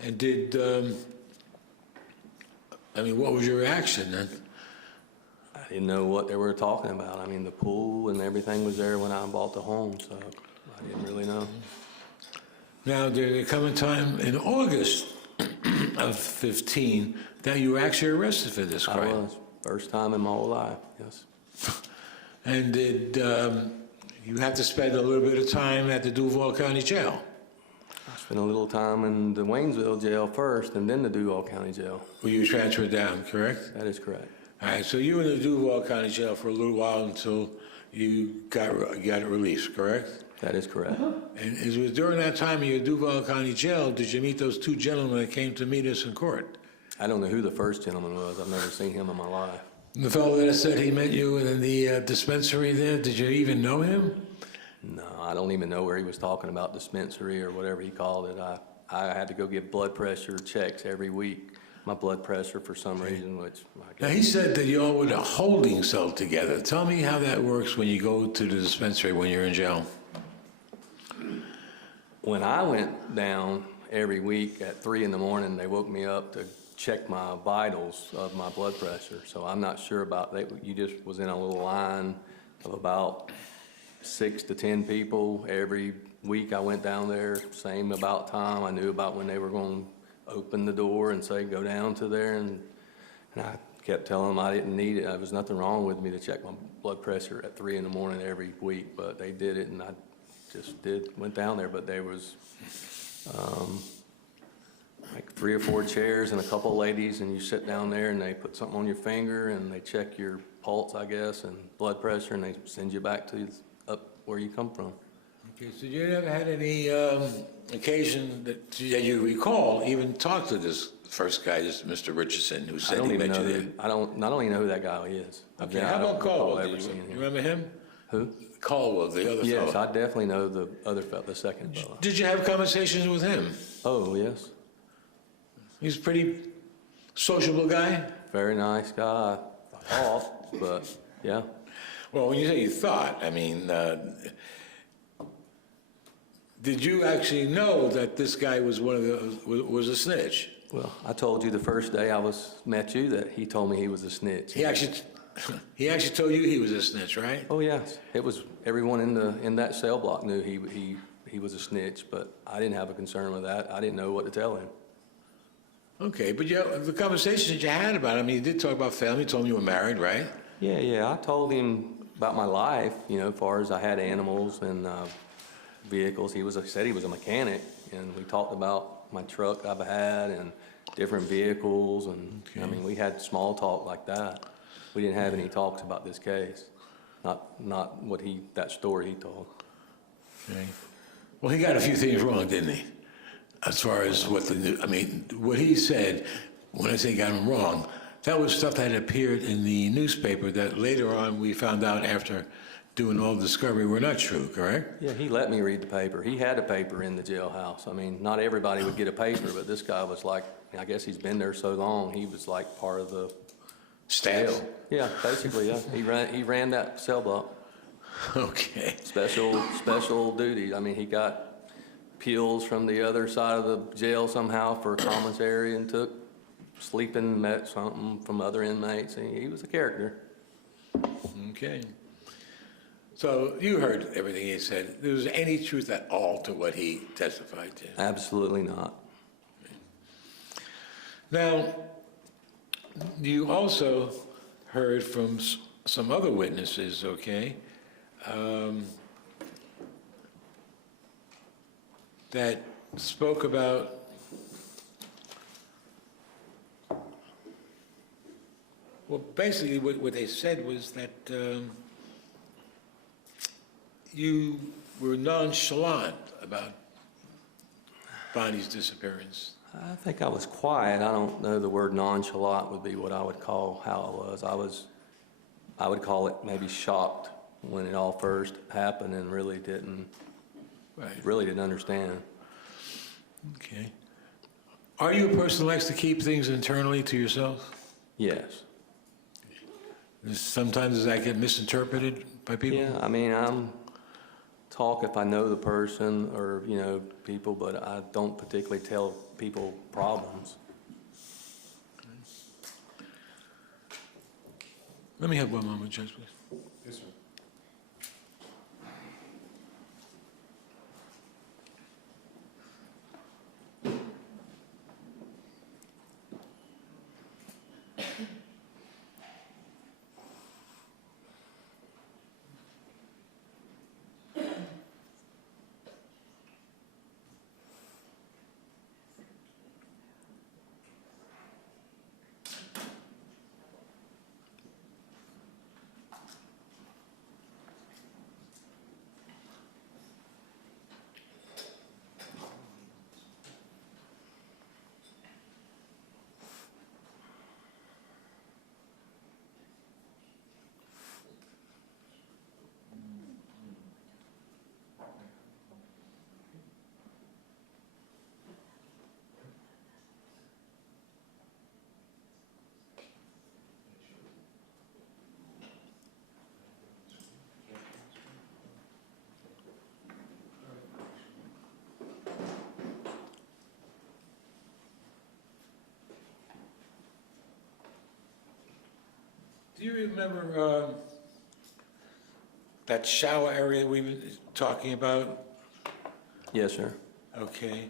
Okay. And what was your reaction then? I didn't know what they were talking about. The pool and everything was there when I bought the home, so I didn't really know. Now, did there come a time in August of 15 that you were actually arrested for this crime? I was. First time in my whole life, yes. And did you have to spend a little bit of time at the Duval County Jail? I spent a little time in the Waynesville jail first and then the Duval County Jail. Were you transferred down, correct? That is correct. All right, so you were in the Duval County Jail for a little while until you got released, correct? That is correct. And it was during that time in your Duval County Jail, did you meet those two gentlemen that came to meet us in court? I don't know who the first gentleman was. I've never seen him in my life. The fellow that said he met you in the dispensary there, did you even know him? No, I don't even know where he was talking about dispensary or whatever he called it. I had to go get blood pressure checks every week, my blood pressure for some reason, which I Now, guess. he said that you all were in a holding cell together. Tell me how that works when you go to the dispensary when you're in jail. When I went down every week at 3 in the morning, they woke me up to check my vitals of my blood pressure. So I'm not sure about that. You just was in a little line of about 6 to 10 people every week. I went down there, same about time. I knew about when they were going to open the door and say, go down to there. And I kept telling them I didn't need it. There was nothing wrong with me to check my blood pressure at 3 in the morning every week, but they did it, and I just went down there. But there was like 3 or 4 chairs and a couple of ladies, and you sit down there and they put something on your finger and they check your pulse, I guess, and blood pressure, and they send you back to up where you come from. Okay, so you never had any occasion that you recall even talk to this first guy, this Mr. Richardson, who I said don't he even met know you there? I don't even know who that guy is. Okay, I how don't about recall Caldwell? ever Do seeing you him. remember him? Who? Caldwell, the other Yes, fellow. I definitely know the other fellow, the second fellow. Did you have conversations with him? Oh, yes. He's a pretty sociable guy? Very nice guy, I thought, but yeah. Well, when you say you thought, I mean, did you actually know that this guy was was a snitch? Well, I told you the first day met you that he told me he was a snitch. He actually told you he was a snitch, right? Oh, yes. It was everyone in that cell block knew he was a snitch, but I didn't have a concern with that. I didn't know what to tell him. Okay, but the conversations that you had about him, you did talk about family, you told him you were married, right? Yeah. I told him about my life, as far as I had animals and vehicles. Said he was a mechanic, and we talked about my truck I've had and different vehicles, and Okay. I mean, we had small talk like that. We didn't have any talks about this case, not that story he told. Okay. Well, he got a few things wrong, didn't he? As far as what he said, when I say got him wrong, that was stuff that had appeared in the newspaper that later on we found out after doing all the discovery were not true, correct? Yeah, he let me read the paper. He had a paper in the jailhouse. I mean, not everybody would get a paper, but this guy was like, I guess he's been there so long, he was like part of the Staff? jail. Yeah, basically, yeah. He ran that cell block. Okay. Special duties. I mean, he got appeals from the other side of the jail somehow for a commissary and met something from other inmates. And he was a character. Okay. So you heard everything he said. There was any truth at all to what he testified to? Absolutely not. Now, you also heard from some other witnesses, okay, that spoke about well, basically what they said was that you were nonchalant about Bonnie's disappearance. I think I was quiet. I don't know the word nonchalant would be what I would call how I was. I would call it maybe shocked when it all first happened and really didn't understand. Okay. Are you a person who likes to keep things internally to yourself? Yes. Sometimes does that get misinterpreted by people? Yeah, I mean, I'm talk if I know the person or, people, but I don't particularly tell people problems. Let me have one moment, Judge, please. Yes, sir. you remember that shower area we were talking about? Yes, sir. Okay.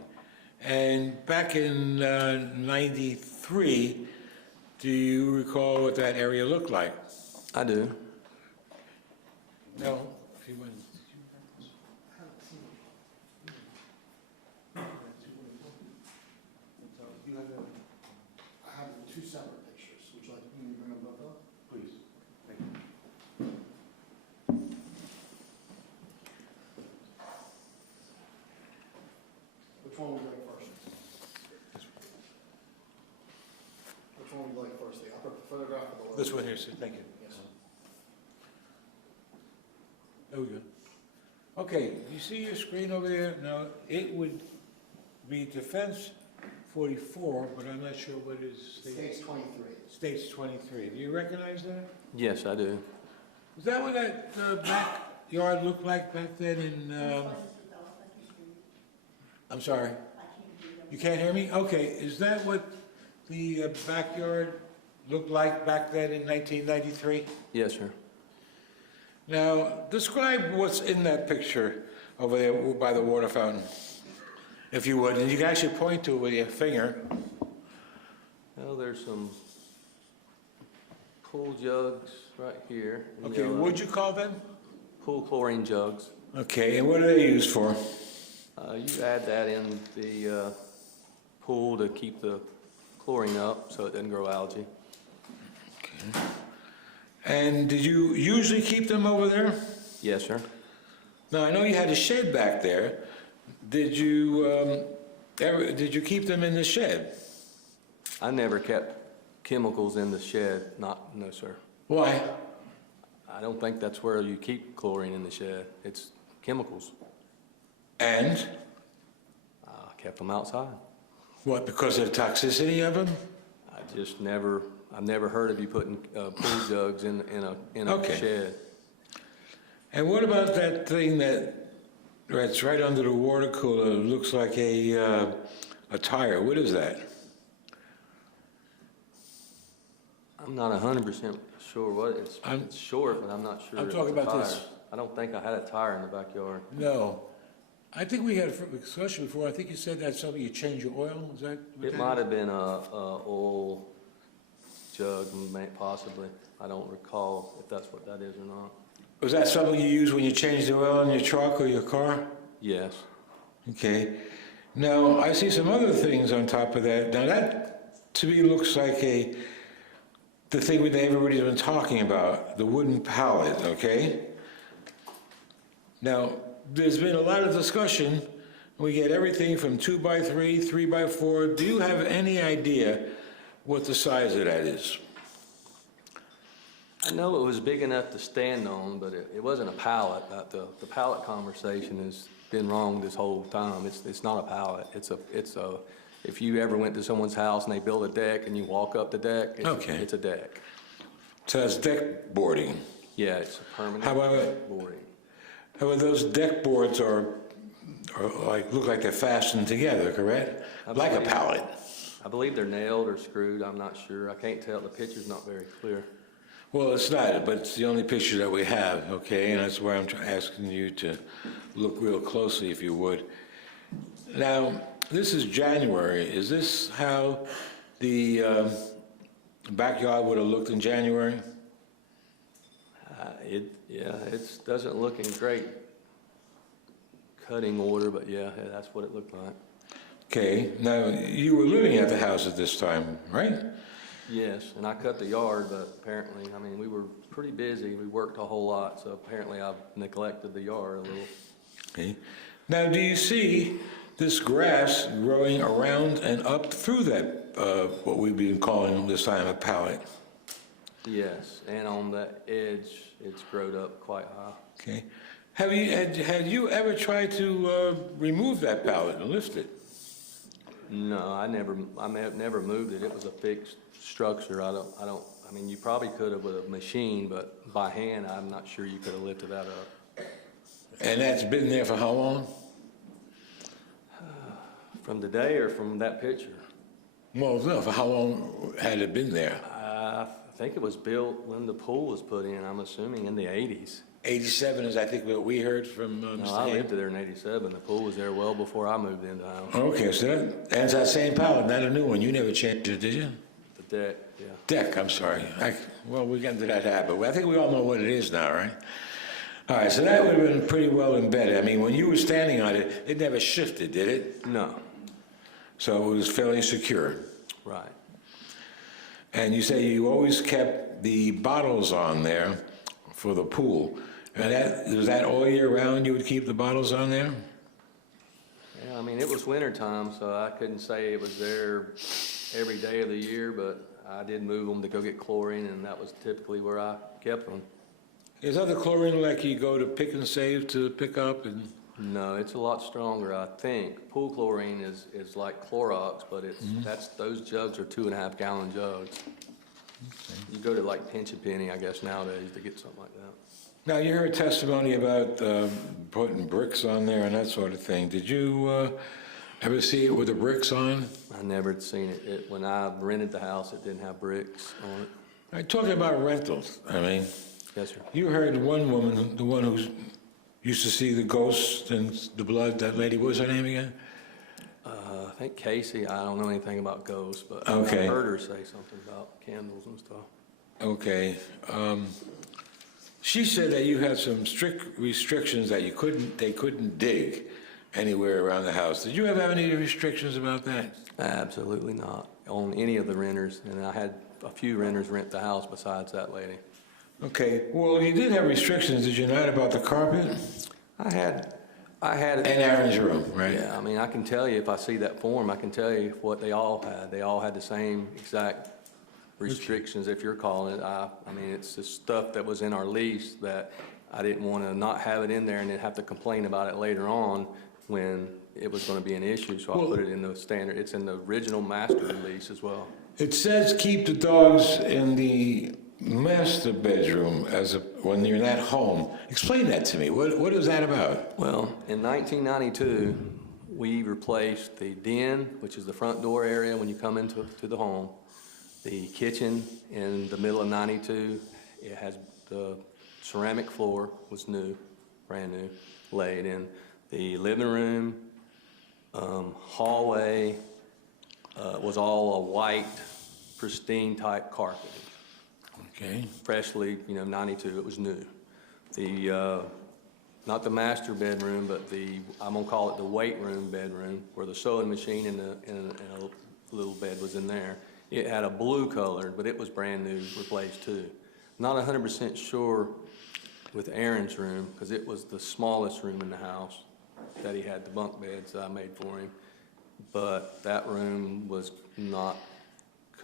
And back in 93, do you recall what that area looked like? I do. No? If you wouldn't. I have two separate pictures. Would you like me to bring them both up? Please. Thank you. Which one would you like first? Which one would you like first, the upper photograph or the lower? This one here, sir. Thank you. Yes. There we go. Okay, you see your screen over there? Now, it would be Defense 44, but I'm not sure what is. States 23. States 23. Do you recognize that? Yes, I do. Is that what that backyard looked like back then in, I'm sorry? You can't hear me? Okay, is that what the backyard looked like back then in 1993? Yes, sir. Now, describe what's in that picture over there by the water fountain, if you would, and you can actually point to it with your finger. Well, there's some pool jugs right here. in Okay, yellow. what'd you call them? Pool chlorine jugs. Okay, and what are they used for? You add that in the pool to keep the chlorine up so it doesn't grow algae. Okay. And did you usually keep them over there? Yes, sir. Now, I know you had a shed back there. Did you did you keep them in the shed? I never kept chemicals in the shed. No, sir. Why? I don't think that's where you keep chlorine in the shed. It's chemicals. And? I kept them outside. What, because of the toxicity of them? I've never heard of you putting pool jugs in a Okay. shed. And what about that thing that's right under the water cooler, looks like a tire? What is that? I'm not 100% sure what it's. I'm- It's short, but I'm not sure. I'm it's talking a about this. tire. I don't think I had a tire in the backyard. No. I think we had a discussion before. I think you said that's something you change your oil. Is that what It that might is? have been a oil jug, possibly. I don't recall if that's what that is or not. Was that something you use when you change the oil in your truck or your car? Yes. Okay. Now, I see some other things on top of that. Now, that to me looks like the thing that everybody's been talking about, the wooden pallet, okay? Now, there's been a lot of discussion. We get everything from 2x3, 3x4. Do you have any idea what the size of that is? I know it was big enough to stand on, but it wasn't a pallet. The pallet conversation has been wrong this whole time. It's not a pallet. It's a. If you ever went to someone's house and they build a deck and you walk up the deck, it's a deck. So that's deck boarding. Yeah, it's a permanent However- boarding. However, those deck boards are look like they're fastened together, correct? Like a pallet. I believe they're nailed or screwed. I'm not sure. I can't tell. The picture's not very clear. Well, it's not, but it's the only picture that we have, okay? And that's why I'm asking you to look real closely, if you would. Now, this is January. Is this how the backyard would have looked in January? It doesn't look in great cutting order, but yeah, that's what it looked like. Okay. Now, you were living at the house at this time, right? Yes, and I cut the yard, but apparently, we were pretty busy. We worked a whole lot, so apparently I've neglected the yard a little. Okay. Now, do you see this grass growing around and up through that, what we've been calling this time a pallet? Yes, and on the edge, it's growed up quite high. Okay. Had you ever tried to remove that pallet and lift it? No, I may have never moved it. It was a fixed structure. You probably could have with a machine, but by hand, I'm not sure you could have lifted that up. And that's been there for how long? From today or from that picture? Well, no, for how long had it been there? think it was built when the pool was put in, I'm assuming in the 80s. 87 is, I think, what we heard from No, Mr. I Haim. lived there in 87. The pool was there well before I moved into the house. Okay, so that's that same pallet, not a new one. You never changed it, did you? The deck, yeah. Deck, I'm sorry. Well, we got into that habit. I think we all know what it is now, right? All right, so that would have been pretty well embedded. I mean, when you were standing on it, it never shifted, did it? No, So it was fairly secure. right. And you say you always kept the bottles on there for the pool. And was that all year round you would keep the bottles on there? Yeah, I mean, it was winter time, so I couldn't say it was there every day of the year, but I did move them to go get chlorine, and that was typically where I kept them. Is that the chlorine like you go to Pick and Save to pick up? And No, it's a lot stronger, I think. Pool chlorine is like Clorox, but those jugs are 2.5 gallon jugs. You go to like Pinch a Penny, I guess, nowadays to get something like that. now, you heard testimony about putting bricks on there and that sort of thing. Did you ever see it with the bricks on? I never had seen it. When I rented the house, it didn't have bricks on it. All right, talking about rentals, I mean, Yes, sir. you heard one woman, the one who used to see the ghosts and the blood, that lady, what was her name again? I think Casey, I don't know anything about ghosts, but Okay. I heard her say something about candles and stuff. Okay. She said that you had some strict restrictions that they couldn't dig anywhere around the house. Did you ever have any restrictions about that? Absolutely not, on any of the renters, and I had a few renters rent the house besides that lady. Okay, well, you did have restrictions, did you not, about the carpet? I had In Aaron's room, right? Yeah, I mean, I can tell you, if I see that form, I can tell you what they all had. They all had the same exact restrictions, if you're calling it. I mean, it's the stuff that was in our lease that I didn't want to not have it in there and then have to complain about it later on when it was going to be an issue, so I put it in the standard. It's in the original master lease as well. It says keep the dogs in the master bedroom when you're not home. Explain that to me. What is that about? Well, in 1992, we replaced the den, which is the front door area when you come into the home. The kitchen in the middle of 92, it has the ceramic floor was new, brand new, laid in. The living room, hallway was all a white, pristine type carpet. Okay. Freshly, 92, it was new. The, not the master bedroom, but I'm gonna call it the weight room bedroom, where the sewing machine and a little bed was in there. It had a blue color, but it was brand new, replaced too. Not 100% sure with Aaron's room, because it was the smallest room in the house that he had the bunk beds that I made for him. But that room was not,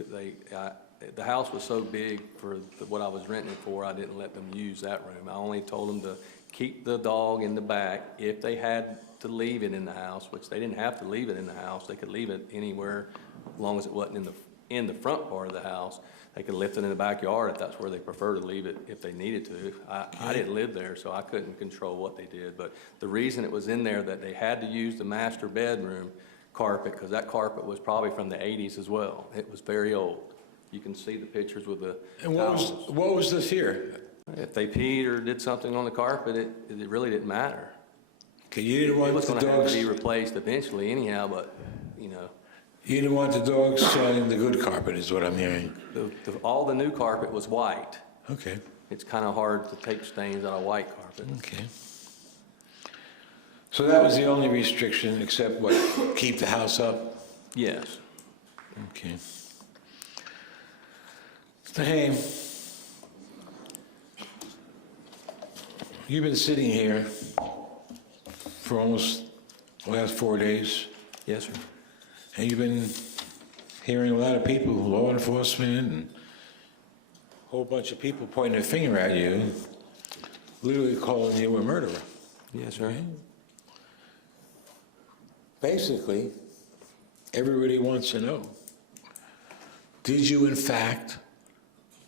the house was so big for what I was renting it for, I didn't let them use that room. I only told them to keep the dog in the back. If they had to leave it in the house, which they didn't have to leave it in the house, they could leave it anywhere as long as it wasn't in the front part of the house. They could lift it in the backyard if that's where they prefer to leave it, if they needed to. I didn't live there, so I couldn't control what they did. But the reason it was in there that they had to use the master bedroom carpet, because that carpet was probably from the 80s as well. It was very old. You can see the pictures with the And towels. what was the fear? If they peed or did something on the carpet, it really didn't matter. Okay, you didn't It want was the going to have dogs. to be replaced eventually anyhow, but, You didn't want the dogs shining the good carpet, is what I'm hearing. all the new carpet was white. Okay. It's kind of hard to take stains out of white carpet. Okay. So that was the only restriction, except what? Keep the house up. Yes. Okay. Mr. Haim, you've been sitting here for almost the last 4 days, Yes, sir. and you've been hearing a lot of people, law enforcement, and a whole bunch of people pointing their finger at you, literally calling you a murderer. Yes, sir. Basically, everybody wants to know, did you in fact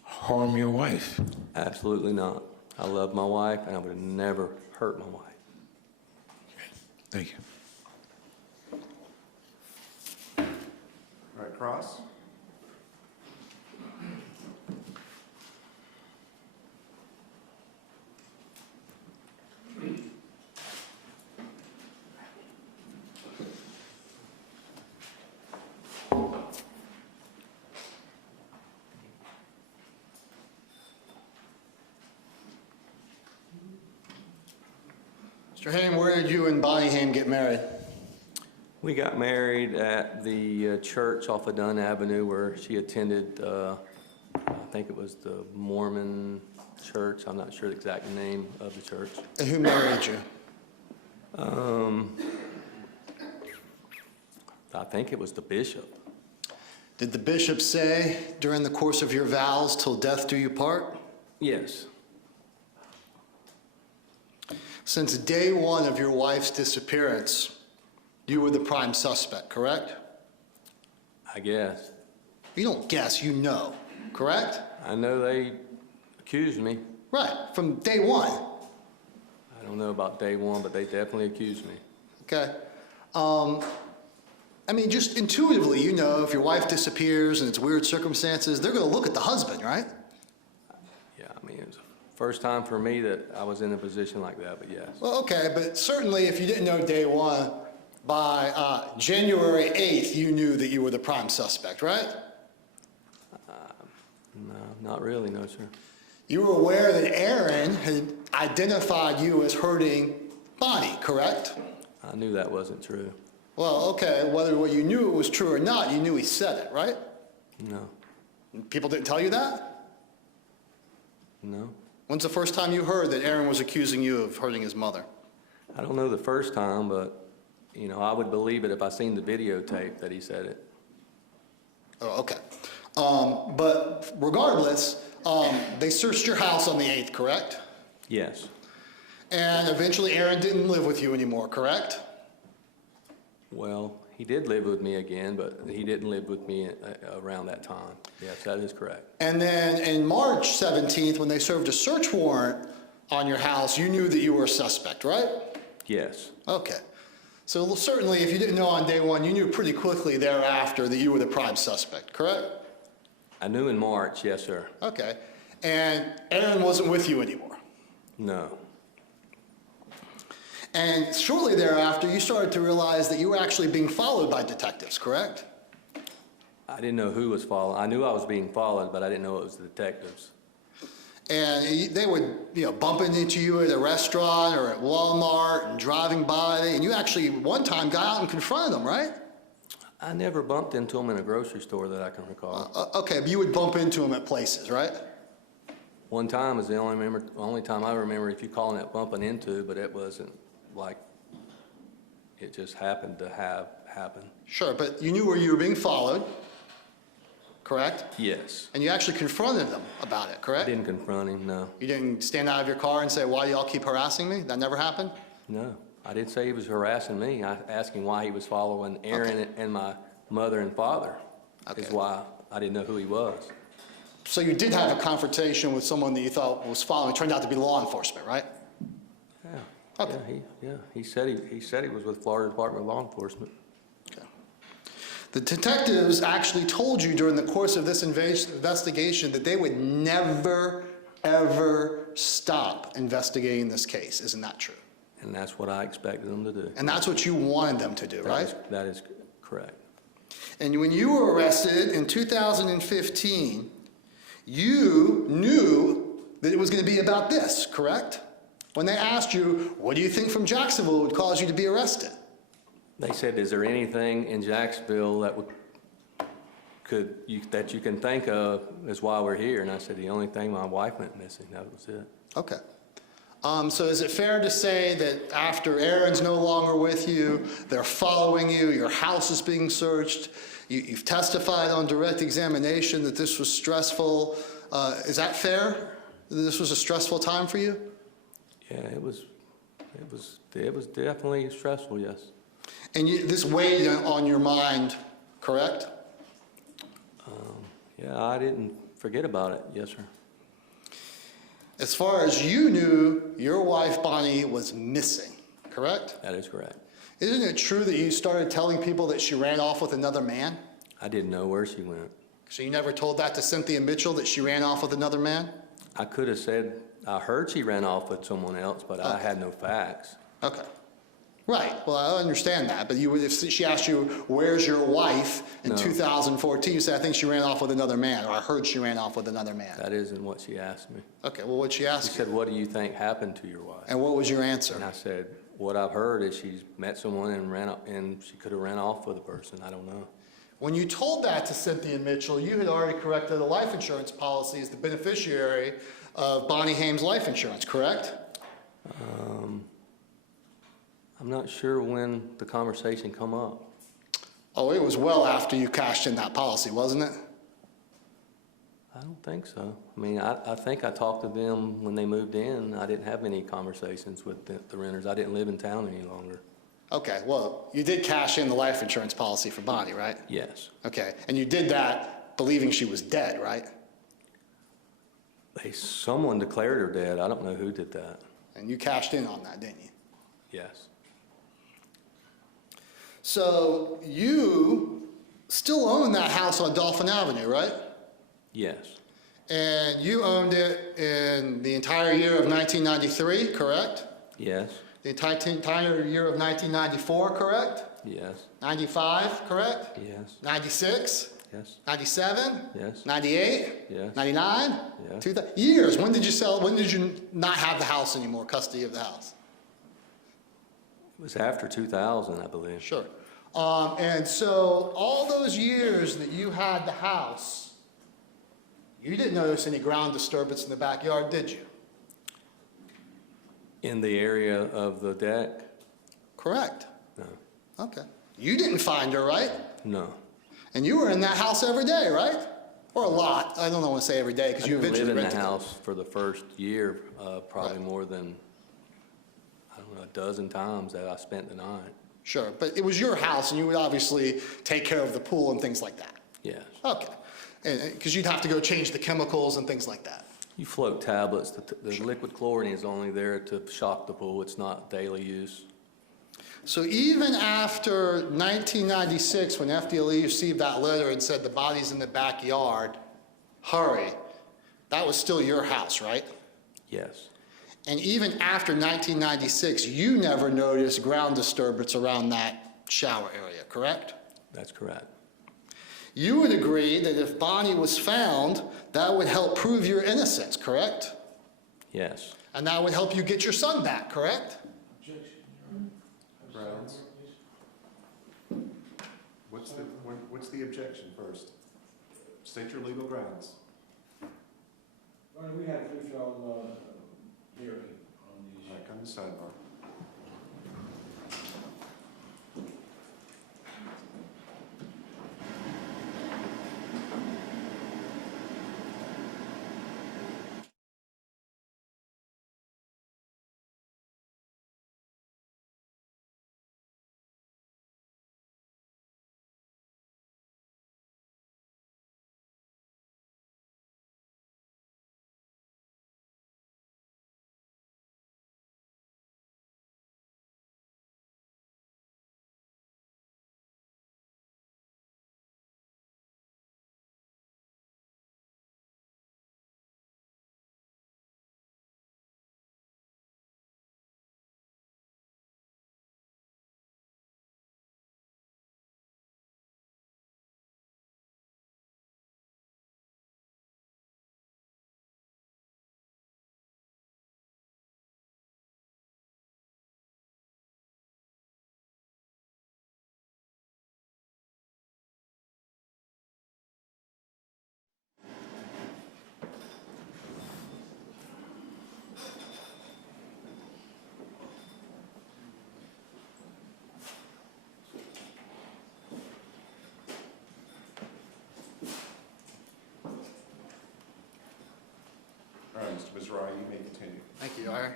harm your wife? Absolutely not. I love my wife, and I would have never hurt my wife. Thank you. All right, cross. Mr. Haim, where did you and Bonnie Haim get married? We got married at the church off of Dunn Avenue where she attended, I think it was the Mormon church. I'm not sure the exact name of the church. And who married you? I think it was the bishop. Did the bishop say during the course of your vows, till death do you part? Yes. Since day one of your wife's disappearance, you were the prime suspect, correct? I guess. You don't guess, you know, correct? I know they accused me. Right, from day one. I don't know about day one, but they definitely accused me. Okay. I mean, just intuitively, you know, if your wife disappears and it's weird circumstances, they're going to look at the husband, right? Yeah, I mean, it was the first time for me that I was in a position like that, but yes. Well, okay, but certainly if you didn't know day one, by January 8th, you knew that you were the prime suspect, right? No, not really, no, sir. You were aware that Aaron had identified you as hurting Bonnie, correct? I knew that wasn't true. Well, okay, whether you knew it was true or not, you knew he said it, right? No, People didn't tell you that? no. When's the first time you heard that Aaron was accusing you of hurting his mother? I don't know the first time, but, you know, I would believe it if I seen the videotape that he said it. Oh, okay. But regardless, they searched your house on the 8th, correct? Yes, And eventually Aaron didn't live with you anymore, correct? well, he did live with me again, but he didn't live with me around that time. Yes, that is correct. And then in March 17th, when they served a search warrant on your house, you knew that you were a suspect, right? Yes, Okay. So certainly, if you didn't know on day one, you knew pretty quickly thereafter that you were the prime suspect, correct? I knew in March, yes, sir. Okay. And Aaron wasn't with you anymore. No, And shortly thereafter, you started to realize that you were actually being followed by detectives, correct? I didn't know who was following. I knew I was being followed, but I didn't know it was the detectives. And they would, bumping into you at a restaurant or at Walmart and driving by, and you actually one time got out and confronted them, right? I never bumped into him in a grocery store that I can recall. Okay, but you would bump into them at places, right? One time is the only time I remember, if you're calling it bumping into, but it wasn't like it just happened to have happened. Sure, but you knew where you were being followed, correct? Yes. And you actually confronted them about it, I correct? didn't confront him, no. You didn't stand out of your car and say, why do y'all keep harassing me? That never happened? No, I didn't say he was harassing me. I asked him why he was following Aaron and my mother and father. Is Okay. why I didn't know who he was. So you did have a confrontation with someone that you thought was following, it turned out to be law enforcement, right? Yeah. Okay. He said he was with Florida Department of Law Enforcement. Okay. The detectives actually told you during the course of this investigation that they would never, ever stop investigating this case. Isn't that true? And that's what I expected them to do. And that's what you wanted them to do, right? That is correct. And when you were arrested in 2015, you knew that it was going to be about this, correct? When they asked you, what do you think from Jacksonville would cause you to be arrested? They said, is there anything in Jacksonville that that you can think of is why we're here? And I said, the only thing, my wife went missing. That was it. Okay. So is it fair to say that after Aaron's no longer with you, they're following you, your house is being searched, you've testified on direct examination that this was stressful? Is that fair? That this was a stressful time for you? Yeah, it was definitely stressful, yes. And this weighed on your mind, correct? Yeah, I didn't forget about it. Yes, sir. As far as you knew, your wife Bonnie was missing, correct? That is correct. Isn't it true that you started telling people that she ran off with another man? I didn't know where she went. So you never told that to Cynthia Mitchell, that she ran off with another man? I could have said, I heard she ran off with someone else, but I had no facts. Okay. Right, well, I understand that, but if she asked you, where's your wife in No. 2014, you said, I think she ran off with another man, or I heard she ran off with another man. That isn't what she asked me. Okay, well, what'd she She ask you? said, what do you think happened to your wife? And what was your answer? And I said, What I've heard is she's met someone and she could have ran off with a person. I don't know. When you told that to Cynthia Mitchell, you had already corrected a life insurance policy as the beneficiary of Bonnie Haim's life insurance, correct? I'm not sure when the conversation come up. Oh, it was well after you cashed in that policy, wasn't it? I don't think so. I mean, I think I talked to them when they moved in. I didn't have any conversations with the renters. I didn't live in town any longer. Okay, well, you did cash in the life insurance policy for Bonnie, right? Yes. Okay, and you did that believing she was dead, right? Someone declared her dead. I don't know who did that. And you cashed in on that, didn't you? Yes. So you still own that house on Dolphin Avenue, right? Yes. And you owned it in the entire year of 1993, correct? Yes. The entire year of 1994, correct? Yes. 95, correct? Yes. 96? Yes. 97? Yes. 98? Yes. 99? Yes. 2000? Years. When did you sell? When did you not have the house anymore, custody of the house? It was after 2000, I believe. Sure. And so all those years that you had the house, you didn't notice any ground disturbance in the backyard, did you? In the area of the deck? Correct. No. Okay. You didn't find her, right? No. And you were in that house every day, right? Or a lot. I don't want to say every day because you I eventually lived in rented the it. house for the first year, probably Right. more than, I don't know, a dozen times that I spent the night. Sure, but it was your house and you would obviously take care of the pool and things like that. Yes. Okay. Because you'd have to go change the chemicals and things like that. You float tablets. The liquid chlorine is only there to shock the pool. It's not daily use. So even after 1996, when FDLE received that letter and said the body's in the backyard, hurry, that was still your house, right? Yes. And even after 1996, you never noticed ground disturbance around that shower area, correct? That's correct. You would agree that if Bonnie was found, that would help prove your innocence, correct? Yes. And that would help you get your son back, correct? Grounds? What's the objection first? State your legal grounds. Well, we had a pre-trial hearing on these. All right, come to sidebar. All right, Mr. Mizrahi, you may continue. Thank you, Ira.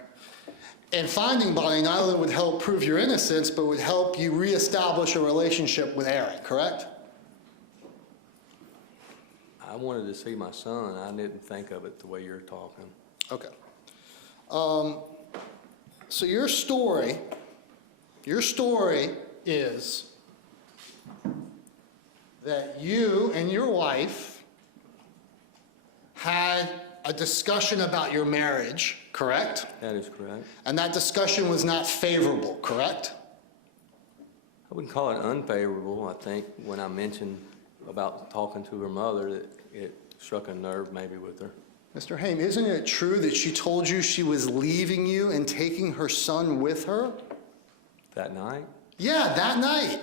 And finding Bonnie not only would help prove your innocence, but would help you reestablish a relationship with Aaron, correct? I wanted to see my son. I didn't think of it the way you're talking. Okay. So your story is that you and your wife had a discussion about your marriage, correct? That is correct. And that discussion was not favorable, correct? I wouldn't call it unfavorable. I think when I mentioned about talking to her mother, that it struck a nerve maybe with her. Mr. Haim, isn't it true that she told you she was leaving you and taking her son with her? That night? Yeah, that night.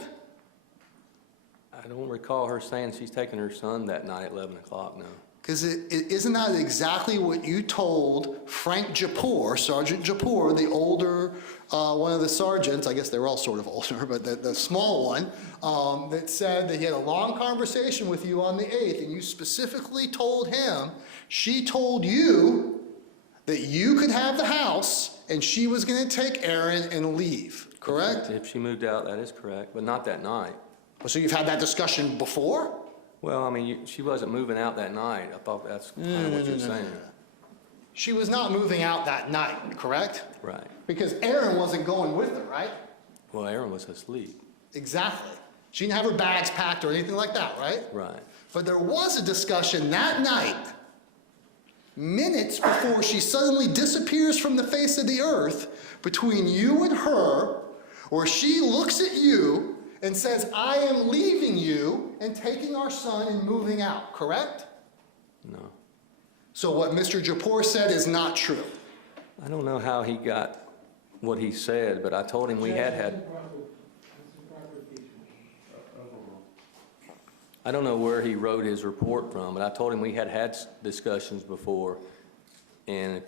I don't recall her saying she's taking her son that night at 11 o'clock, no. Because isn't that exactly what you told Frank Japor, Sergeant Japor, the older, one of the sergeants, I guess they were all sort of older, but the small one, that said that he had a long conversation with you on the 8th, and you specifically told him, she told you that you could have the house, and she was going to take Aaron and leave, correct? If she moved out, that is correct, but not that night. So you've had that discussion before? Well, I mean, she wasn't moving out that night. I thought that's kind of what you're saying. She was not moving out that night, correct? Right. Because Aaron wasn't going with her, right? Well, Aaron was asleep. Exactly. She didn't have her bags packed or anything like that, right? Right. But there was a discussion that night, minutes before she suddenly disappears from the face of the earth, between you and her, where she looks at you and says, I am leaving you and taking our son and moving out, correct? No. So what Mr. Japor said is not true. I don't know how he got what he said, but I told him we had. I don't know where he wrote his report from, but I told him we had discussions before, and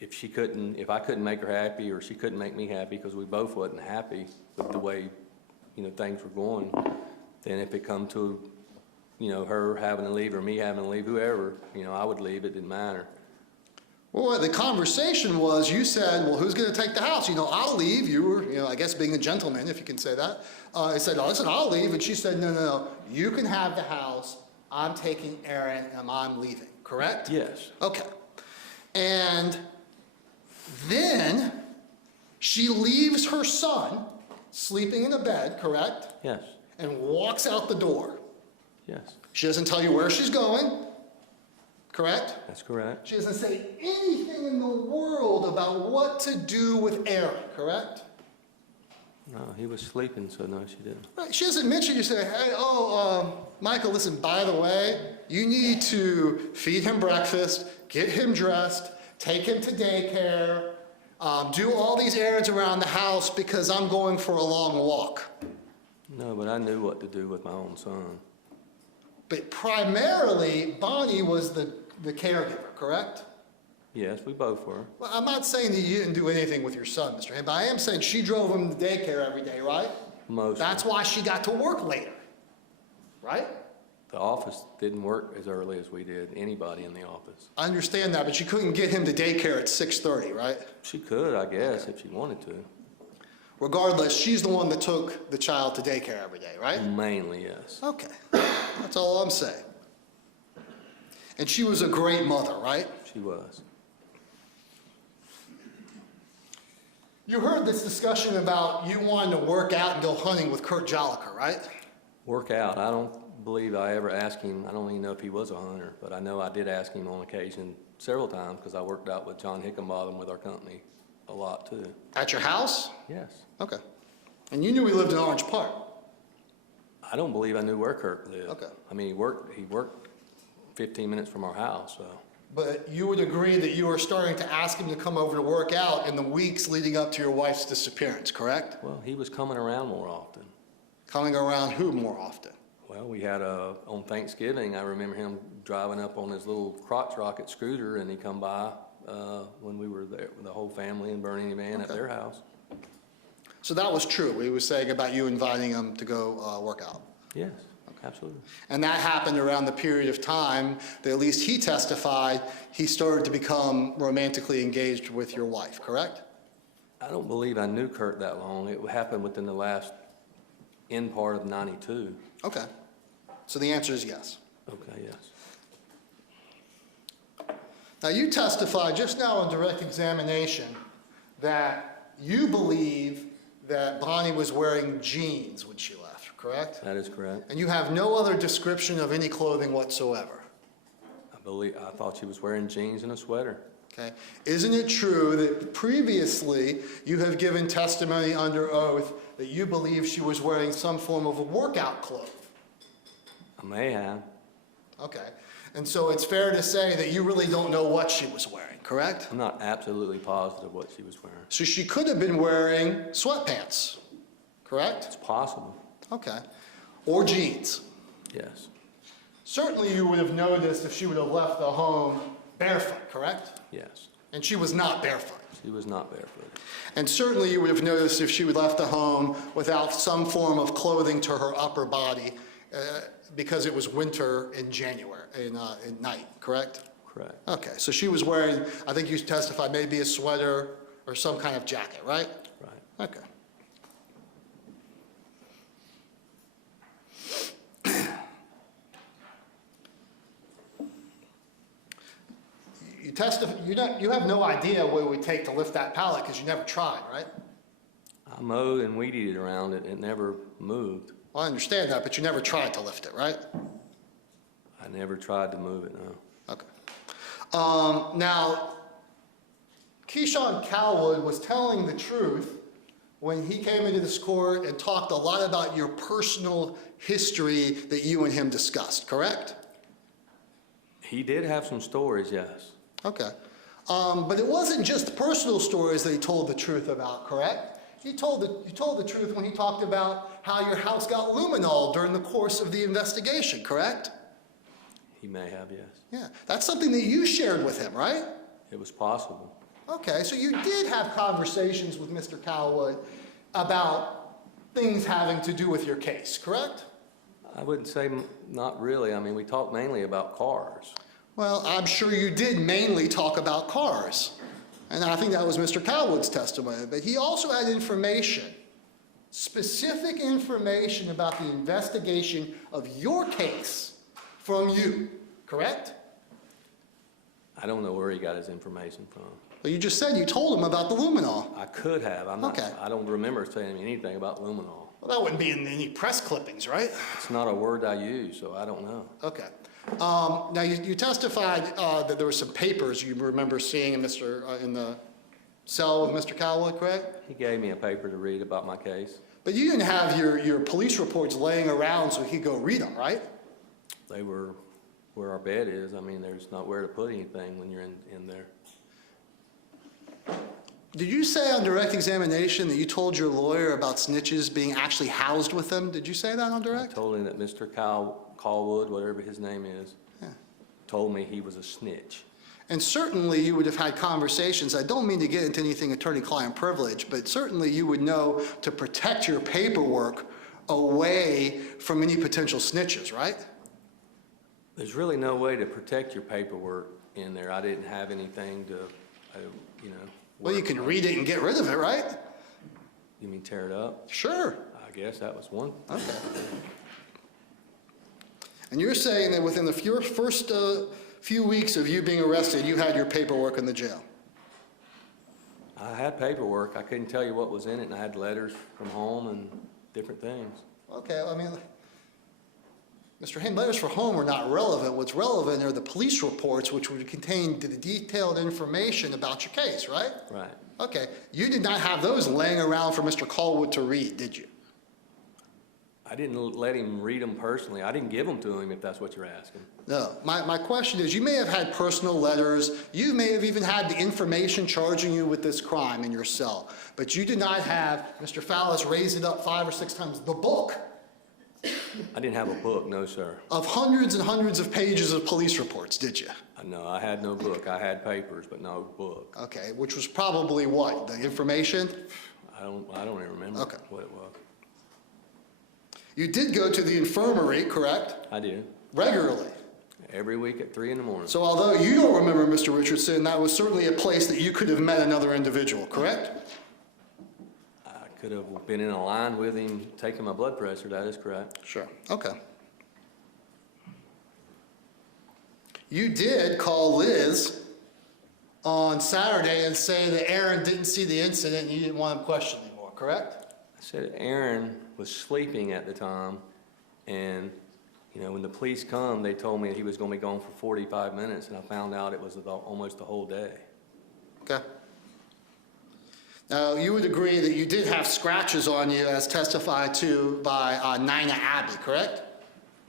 if I couldn't make her happy or she couldn't make me happy because we both wasn't happy with the way, things were going, then if it come to, her having to leave or me having to leave, whoever, I would leave, it didn't matter. Well, the conversation was, you said, well, who's going to take the house? I'll leave. You were, I guess being a gentleman, if you can say that. I said, oh, listen, I'll leave. And she said, no, you can have the house. I'm taking Aaron and I'm leaving, correct? Yes. Okay. And then she leaves her son sleeping in a bed, correct? Yes. And walks out the door. Yes. She doesn't tell you where she's going, correct? That's correct. She doesn't say anything in the world about what to do with Aaron, correct? No, he was sleeping, so no, she didn't. Right. She doesn't mention, you say, hey, Michael, listen, by the way, you need to feed him breakfast, get him dressed, take him to daycare, do all these errands around the house because I'm going for a long walk. No, but I knew what to do with my own son. But primarily, Bonnie was the caregiver, correct? Yes, we both were. Well, I'm not saying that you didn't do anything with your son, Mr. Haim, but I am saying she drove him to daycare every day, right? Most. That's why she got to work later, right? The office didn't work as early as we did, anybody in the office. I understand that, but you couldn't get him to daycare at 6:30, right? She could, I guess, if she wanted to. Regardless, she's the one that took the child to daycare every day, right? Mainly, yes. Okay, that's all I'm saying. And she was a great mother, right? She was. You heard this discussion about you wanting to work out and go hunting with Kurt Joliker, right? Work out. I don't believe I ever asked him. I don't even know if he was a hunter, but I know I did ask him on occasion several times because I worked out with John Hickenbotham with our company a lot too. At your house? Yes. Okay. And you knew he lived in Orange Park? I don't believe I knew where Kurt lived. Okay. I mean, he worked 15 minutes from our house, so. But you would agree that you were starting to ask him to come over to work out in the weeks leading up to your wife's disappearance, correct? Well, he was coming around more often. Coming around who more often? Well, we had on Thanksgiving, I remember him driving up on his little crotch rocket scooter, and he come by when we were there with the whole family and burning him in at their house. So that was true. He was saying about you inviting him to go work out. Yes, absolutely. And that happened around the period of time that at least he testified he started to become romantically engaged with your wife, correct? I don't believe I knew Kurt that long. It happened within the last end part of '92. Okay. So the answer is yes. Okay, yes. Now you testified just now on direct examination that you believe that Bonnie was wearing jeans when she left, correct? That is correct. And you have no other description of any clothing whatsoever. I thought she was wearing jeans and a sweater. Okay. Isn't it true that previously you have given testimony under oath that you believe she was wearing some form of a workout clothes? I may have. Okay. And so it's fair to say that you really don't know what she was wearing, correct? I'm not absolutely positive what she was wearing. So she could have been wearing sweatpants. correct? It's possible, Okay. Or jeans. yes, Certainly you would have noticed if she would have left the home barefoot, correct? yes. And she was not barefoot. She was not barefooted. And certainly you would have noticed if she would left the home without some form of clothing to her upper body because it was winter in January, in night, correct? Correct, Okay, so she was wearing, I think you testified, maybe a sweater or some kind of jacket, right? right. Okay. You have no idea what it would take to lift that pallet because you never tried, right? I mowed and weeded it around it, and it never moved. Well, I understand that, but you never tried to lift it, right? I never tried to move it, no. Okay. Now, Keyshawn Calwood was telling the truth when he came into this court and talked a lot about your personal history that you and him discussed, correct? He did have some stories, yes. Okay. But it wasn't just personal stories that he told the truth about, correct? You told the truth when he talked about how your house got luminol during the course of the investigation, correct? He may have, yes. Yeah, that's something that you shared with him, right? It was possible. Okay, so you did have conversations with Mr. Calwood about things having to do with your case, correct? I wouldn't say not really. I mean, we talked mainly about cars. Well, I'm sure you did mainly talk about cars. And I think that was Mr. Calwood's testimony. But he also had information, specific information about the investigation of your case from you, correct? I don't know where he got his information from. Well, you just said you told him about the luminol. I could have. I'm not, Okay. I don't remember saying anything about luminol. Well, that wouldn't be in any press clippings, right? It's not a word I use, so I don't know. Okay. Now, you testified that there were some papers you remember seeing in the cell with Mr. Calwood, correct? He gave me a paper to read about my case. But you didn't have your police reports laying around so he could go read them, right? They were where our bed is. I mean, there's not where to put anything when you're in there. Did you say on direct examination that you told your lawyer about snitches being actually housed with them? Did you say that on I direct? told him that Mr. Callwood, whatever his name is, Yeah. told me he was a snitch. And certainly you would have had conversations. I don't mean to get into anything attorney-client privilege, but certainly you would know to protect your paperwork away from any potential snitches, right? There's really no way to protect your paperwork in there. I didn't have anything to, you know. Well, you can read it and get rid of it, right? You mean tear it up? Sure. I guess that was one. Okay. And you're saying that within the first few weeks of you being arrested, you had your paperwork in the jail? I had paperwork. I couldn't tell you what was in it, and I had letters from home and different things. Okay, I mean, Mr. Haim, letters from home are not relevant. What's relevant are the police reports, which would contain the detailed information about your case, right? Right. Okay, you did not have those laying around for Mr. Callwood to read, did you? I didn't let him read them personally. I didn't give them to him, if that's what you're asking. No. My question is, you may have had personal letters, you may have even had the information charging you with this crime in your cell, but you did not have Mr. Fallis raise it up 5 or 6 times, the book I didn't have a book, no, sir. of hundreds and hundreds of pages of police reports, did you? No, I had no book. I had papers, but no book. Okay, which was probably what, the information? I don't even remember Okay. what it was. You did go to the infirmary, correct? I did. Regularly. Every week at 3 in the morning. So although you don't remember Mr. Richardson, that was certainly a place that you could have met another individual, correct? I could have been in a line with him taking my blood pressure. That is correct. Sure. Okay. You did call Liz on Saturday and say that Aaron didn't see the incident and you didn't want him questioned anymore, correct? I said Aaron was sleeping at the time, and when the police come, they told me he was going to be gone for 45 minutes, and I found out it was almost the whole day. Okay. Now, you would agree that you did have scratches on you as testified to by Nina Abbey, correct?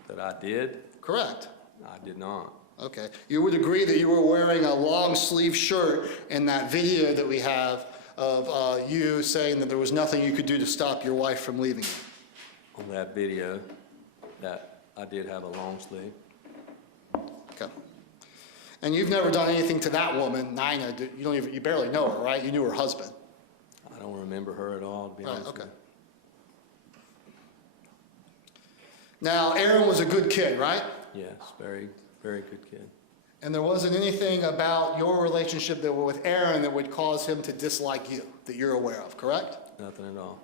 That I did? Correct. I did not. Okay. You would agree that you were wearing a long sleeve shirt in that video that we have of you saying that there was nothing you could do to stop your wife from leaving you. On that video, that I did have a long sleeve. Okay. And you've never done anything to that woman, Nina. You barely know her, right? You knew her husband. I don't remember her at all, to be Right, honest with okay. you. Now, Aaron was a good kid, right? Yes, very, very good kid. And there wasn't anything about your relationship that were with Aaron that would cause him to dislike you, that you're aware of, correct? Nothing at all.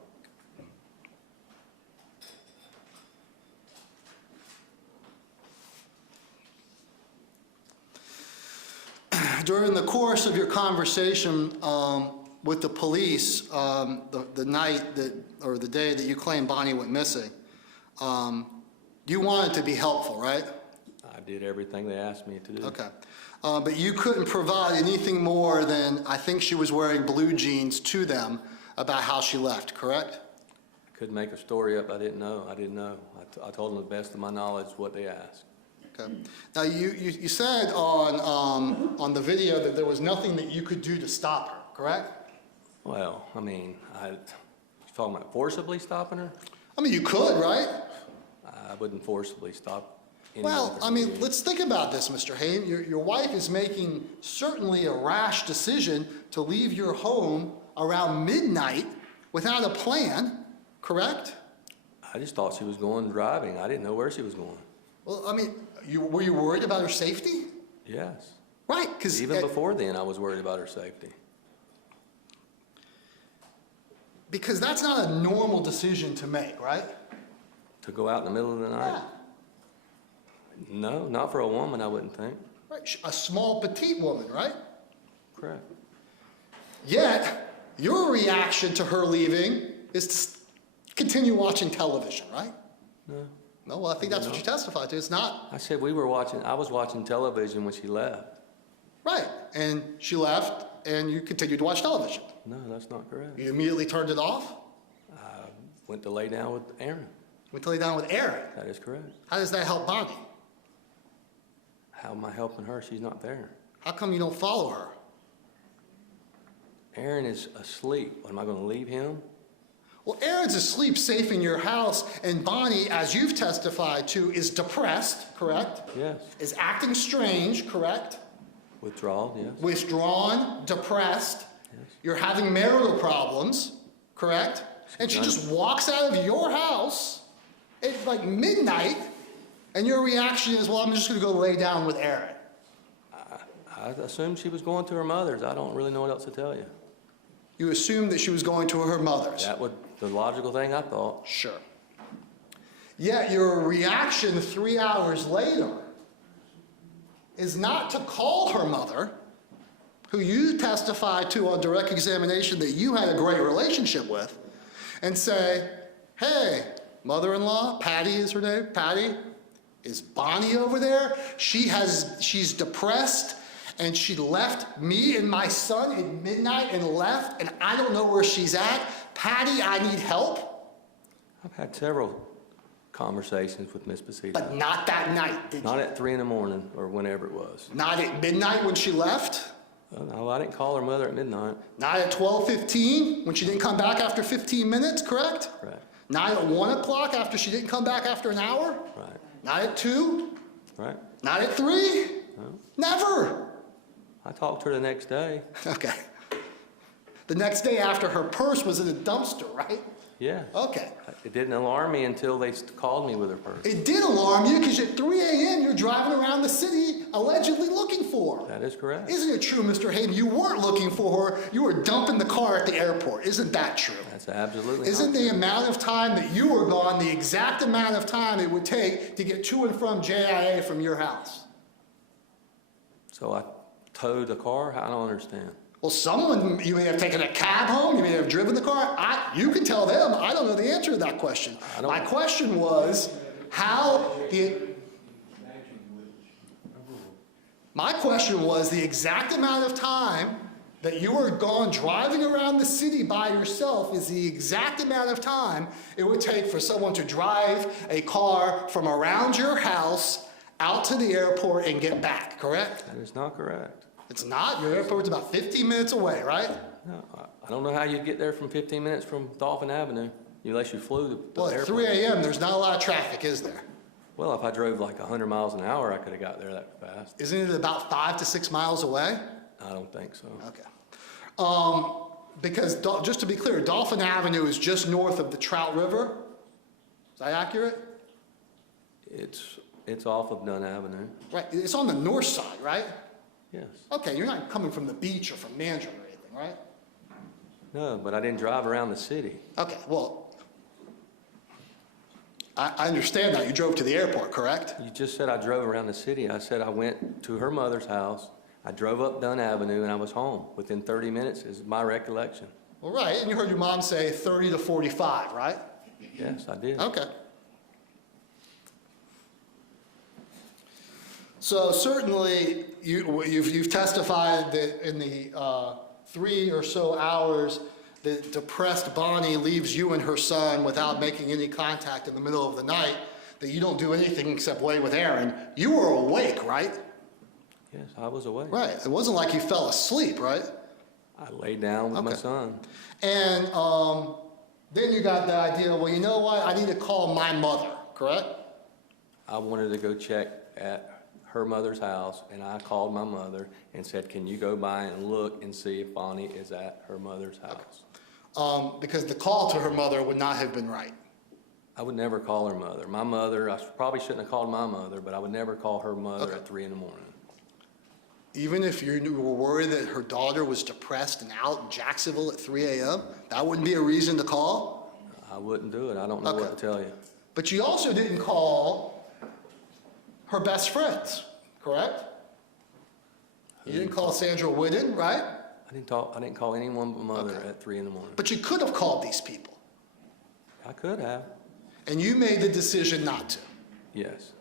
During the course of your conversation with the police, the night that, or the day that you claimed Bonnie went missing, you wanted to be helpful, right? I did everything they asked me to do. Okay. But you couldn't provide anything more than, I think she was wearing blue jeans to them about how she left, correct? I couldn't make a story up. I didn't know. I told them the best of my knowledge what they asked. Okay. Now, you said on the video that there was nothing that you could do to stop her, correct? Well, I mean, you talking about forcibly stopping her? I mean, you could, right? I wouldn't forcibly stop anyone. Well, from I mean, leaving. let's think about this, Mr. Haim. Your wife is making certainly a rash decision to leave your home around midnight without a plan, correct? I just thought she was going driving. I didn't know where she was going. Well, I mean, were you worried about her safety? Yes. Right, because Even before then, I was worried about her safety. because that's not a normal decision to make, right? To go out in the middle of the night? No, not for a woman, I wouldn't think. Right. A small, petite woman, right? Correct. Yet, your reaction to her leaving is to continue watching television, right? No. No, well, I think that's what you testified to. It's not. I said I was watching television when she left. Right. And she left, and you continued to watch television. No, that's not correct. You immediately turned it off? I went to lay down with Aaron. Went to lay down with Aaron. That is correct. How does that help Bonnie? How am I helping her? She's not there. How come you don't follow her? Aaron is asleep. What, am I going to leave him? Well, Aaron's asleep safe in your house, and Bonnie, as you've testified to, is depressed, correct? Yes. Is acting strange, correct? Withdrawal, yes. Withdrawn, depressed. Yes. You're having marital problems, correct? And she done. just walks out of your house at like midnight, and your reaction is, well, I'm just going to go lay down with Aaron. I assumed she was going to her mother's. I don't really know what else to tell you. You assumed that she was going to her mother's. That was the logical thing I thought. Sure. Yet your reaction 3 hours later is not to call her mother, who you testified to on direct examination that you had a great relationship with, and say, hey, mother-in-law, Patty is her name, Patty, is Bonnie over there? She's depressed, and she left me and my son at midnight and left, and I don't know where she's at. Patty, I need help. I've had several conversations with Miss Pasito. But not that night, did you? Not at 3 in the morning or whenever it was. Not at midnight when she left? No, I didn't call her mother at midnight. Not at 12:15 when she didn't come back after 15 minutes, correct? Right. Not at 1 o'clock after she didn't come back after an hour? Right. Not at 2? Right. Not at 3? No. Never. I talked to her the next day. Okay. The next day after her purse was in a dumpster, right? Yeah. Okay. It didn't alarm me until they called me with her purse. It did alarm you because at 3 a.m. you're driving around the city allegedly looking for her. That is correct. Isn't it true, Mr. Haim? You weren't looking for her. You were dumping the car at the airport. Isn't that true? That's absolutely Isn't not the amount of time that you were gone the exact amount of time it would take to get to and from JIA from your house? So I towed the car? I don't understand. Well, someone, you may have taken a cab home, you may have driven the car. You can tell them. I don't know the answer to that question. My question was, my question was the exact amount of time that you were gone driving around the city by yourself is the exact amount of time it would take for someone to drive a car from around your house out to the airport and get back, correct? That is not correct. It's not. Your airport's about 15 minutes away, right? No, I don't know how you'd get there from 15 minutes from Dolphin Avenue, unless you flew the Well, at airplane. 3 a.m., there's not a lot of traffic, is there? Well, if I drove like 100 miles an hour, I could have got there that fast. Isn't it about 5 to 6 miles away? I don't think so. Okay. Because, just to be clear, Dolphin Avenue is just north of the Trout River. Is that accurate? It's off of Dunn Avenue. Right, it's on the north side, right? Yes. Okay, you're not coming from the beach or from Mandarin or anything, right? No, but I didn't drive around the city. Okay, well, I understand that. You drove to the airport, correct? You just said I drove around the city. I said I went to her mother's house. I drove up Dunn Avenue and I was home within 30 minutes is my recollection. Well, right, and you heard your mom say 30 to 45, right? Yes, I did. Okay. So certainly, you've testified that in the 3 or so hours that depressed Bonnie leaves you and her son without making any contact in the middle of the night, that you don't do anything except lay with Aaron. You were awake, right? Yes, I was awake. Right. It wasn't like you fell asleep, right? I laid down with my Okay. son. And then you got the idea, well, you know what? I need to call my mother, correct? I wanted to go check at her mother's house, and I called my mother and said, can you go by and look and see if Bonnie is at her mother's house? Because the call to her mother would not have been right. I would never call her mother. My mother, I probably shouldn't have called my mother, but I would never call her mother Okay. at 3 in the morning. Even if you were worried that her daughter was depressed and out in Jacksonville at 3 a.m., that wouldn't be a reason to call? I wouldn't do it. I don't know what Okay. to tell you. But you also didn't call her best friends, correct? You didn't call Sandra Whitten, right? I didn't call anyone but mother Okay. at 3 in the morning. But you could have called these people, I could have. and you made the decision not to. Yes.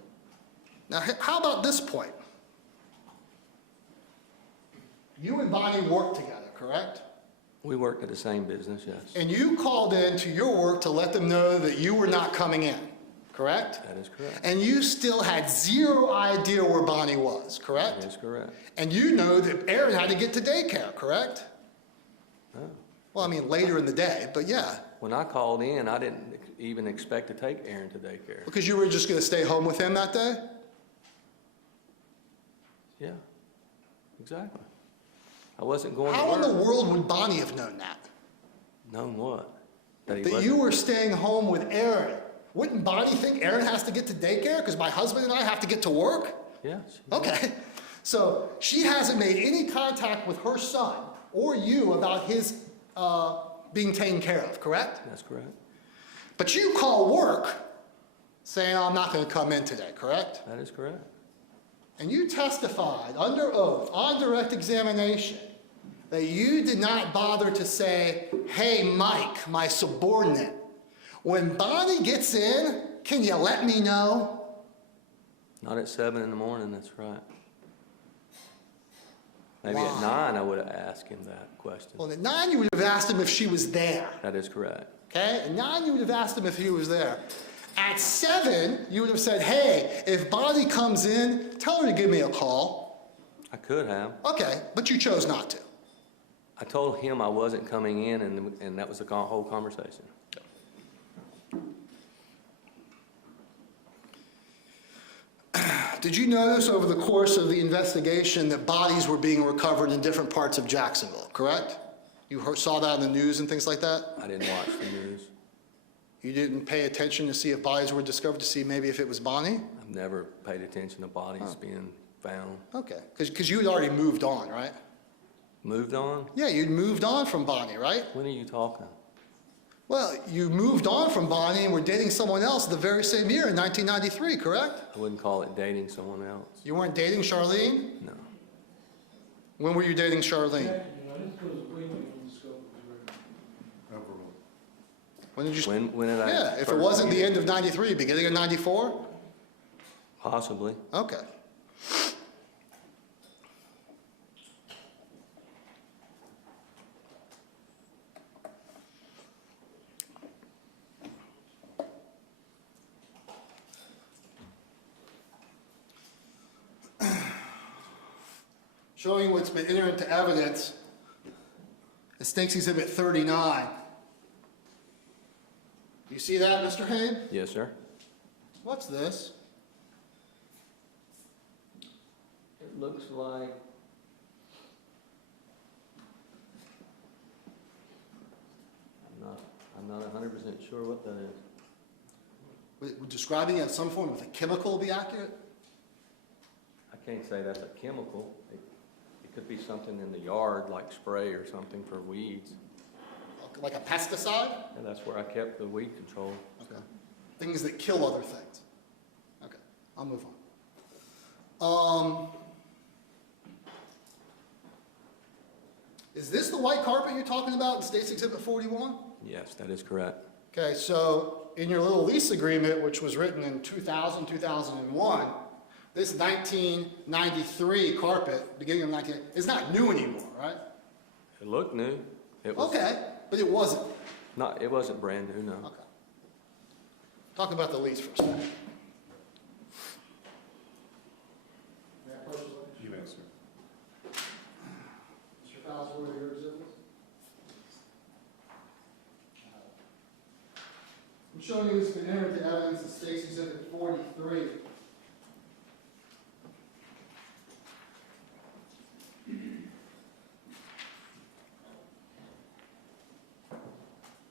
Now, how about this point? You and Bonnie worked together, correct? We worked at the same business, yes. And you called in to your work to let them know that you were not coming in, correct? That is correct. And you still had zero idea where Bonnie was, correct? That is correct. And you know that Aaron had to get to daycare, correct? No. Well, I mean, later in the day, but yeah. When I called in, I didn't even expect to take Aaron to daycare. Because you were just going to stay home with him that day? Yeah, exactly. I wasn't going to How in the work. world would Bonnie have known that? Known what? That he That wasn't. you were staying home with Aaron. Wouldn't Bonnie think Aaron has to get to daycare because my husband and I have to get to work? Yes. Okay. So she hasn't made any contact with her son or you about his being taken care of, correct? That's correct. But you call work saying, I'm not going to come in today, correct? That is correct. And you testified under oath on direct examination that you did not bother to say, hey, Mike, my subordinate, when Bonnie gets in, can you let me know? Not at 7 in the morning, that's right. Maybe Why? at 9 I would have asked him that question. Well, at 9, you would have asked him if she was there. That is correct. Okay? At 9, you would have asked him if he was there. At 7, you would have said, hey, if Bonnie comes in, tell her to give me a call. I could have. Okay, but you chose not to. I told him I wasn't coming in, and that was the whole conversation. Did you notice over the course of the investigation that bodies were being recovered in different parts of Jacksonville, correct? You saw that in the news and things like that? I didn't watch the news. You didn't pay attention to see if bodies were discovered, to see maybe if it was Bonnie? I've never paid attention to bodies being found. Okay, because you had already moved on, right? Moved on? Yeah, you'd moved on from Bonnie, right? When are you talking? Well, you moved on from Bonnie and were dating someone else the very same year in 1993, correct? I wouldn't call it dating someone else. You weren't dating Charlene? No. When were you dating Charlene? Overall. When did you? When did I? Yeah, if it first wasn't the meet? end of 93, beginning of 94? Possibly. Okay. Showing what's been entered into evidence, State's Exhibit 39. You see that, Mr. Haim? Yes, sir. What's this? It looks like, I'm not 100% sure what that is. Would describing it as some form of a chemical be accurate? I can't say that's a chemical. It could be something in the yard, like spray or something for weeds. Like a pesticide? And that's where I kept the weed control. Okay. Things that kill other things. Okay, I'll move on. Is this the white carpet you're talking about in State's Exhibit 41? Yes, that is correct. Okay, so in your little lease agreement, which was written in 2000, 2001, this 1993 carpet, beginning of 19, is not new anymore, right? It looked new. It was Okay, but it wasn't. it wasn't brand new, no. Okay. Talk about the lease for a second. You may, sir. Mr. Fowles, what are your exhibits? I'm showing you this been entered into evidence in State's Exhibit 43.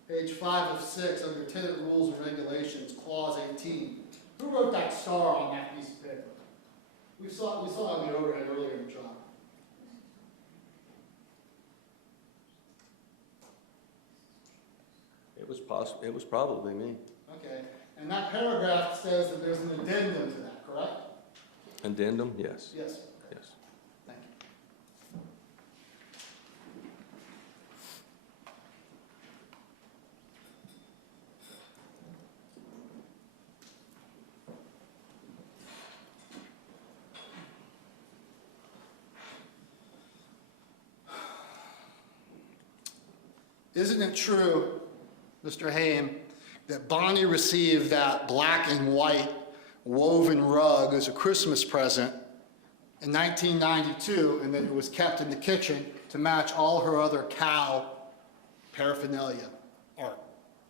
Page 5 of 6, under tenant rules and regulations, clause 18. Who wrote that star on that piece of paper? We saw it on the overhead earlier in the trial. It was probably me. Okay, and that paragraph says that there's an addendum to that, correct? Addendum? Yes. Yes. Yes. Thank you. Isn't it true, Mr. Haim, that Bonnie received that black and white woven rug as a Christmas present in 1992, and that it was kept in the kitchen to match all her other cow paraphernalia art?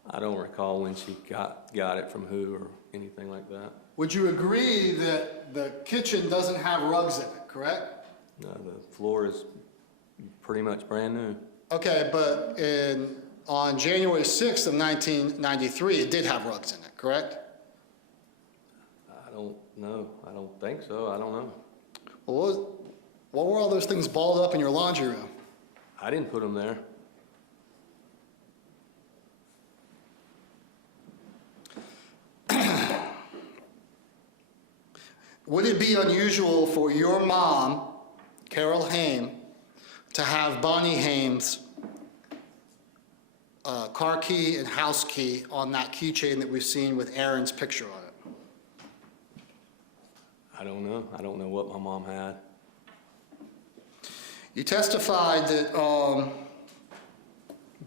I don't recall when she got it from who or anything like that. Would you agree that the kitchen doesn't have rugs in it, correct? No, the floor is pretty much brand new. Okay, but on January 6th of 1993, it did have rugs in it, correct? I don't know. I don't think so. I don't know. Well, what were all those things balled up in your laundry room? I didn't put them there. Would it be unusual for your mom, Carol Haim, to have Bonnie Haim's car key and house key on that keychain that we've seen with Aaron's picture on it? I don't know. I don't know what my mom had. You testified that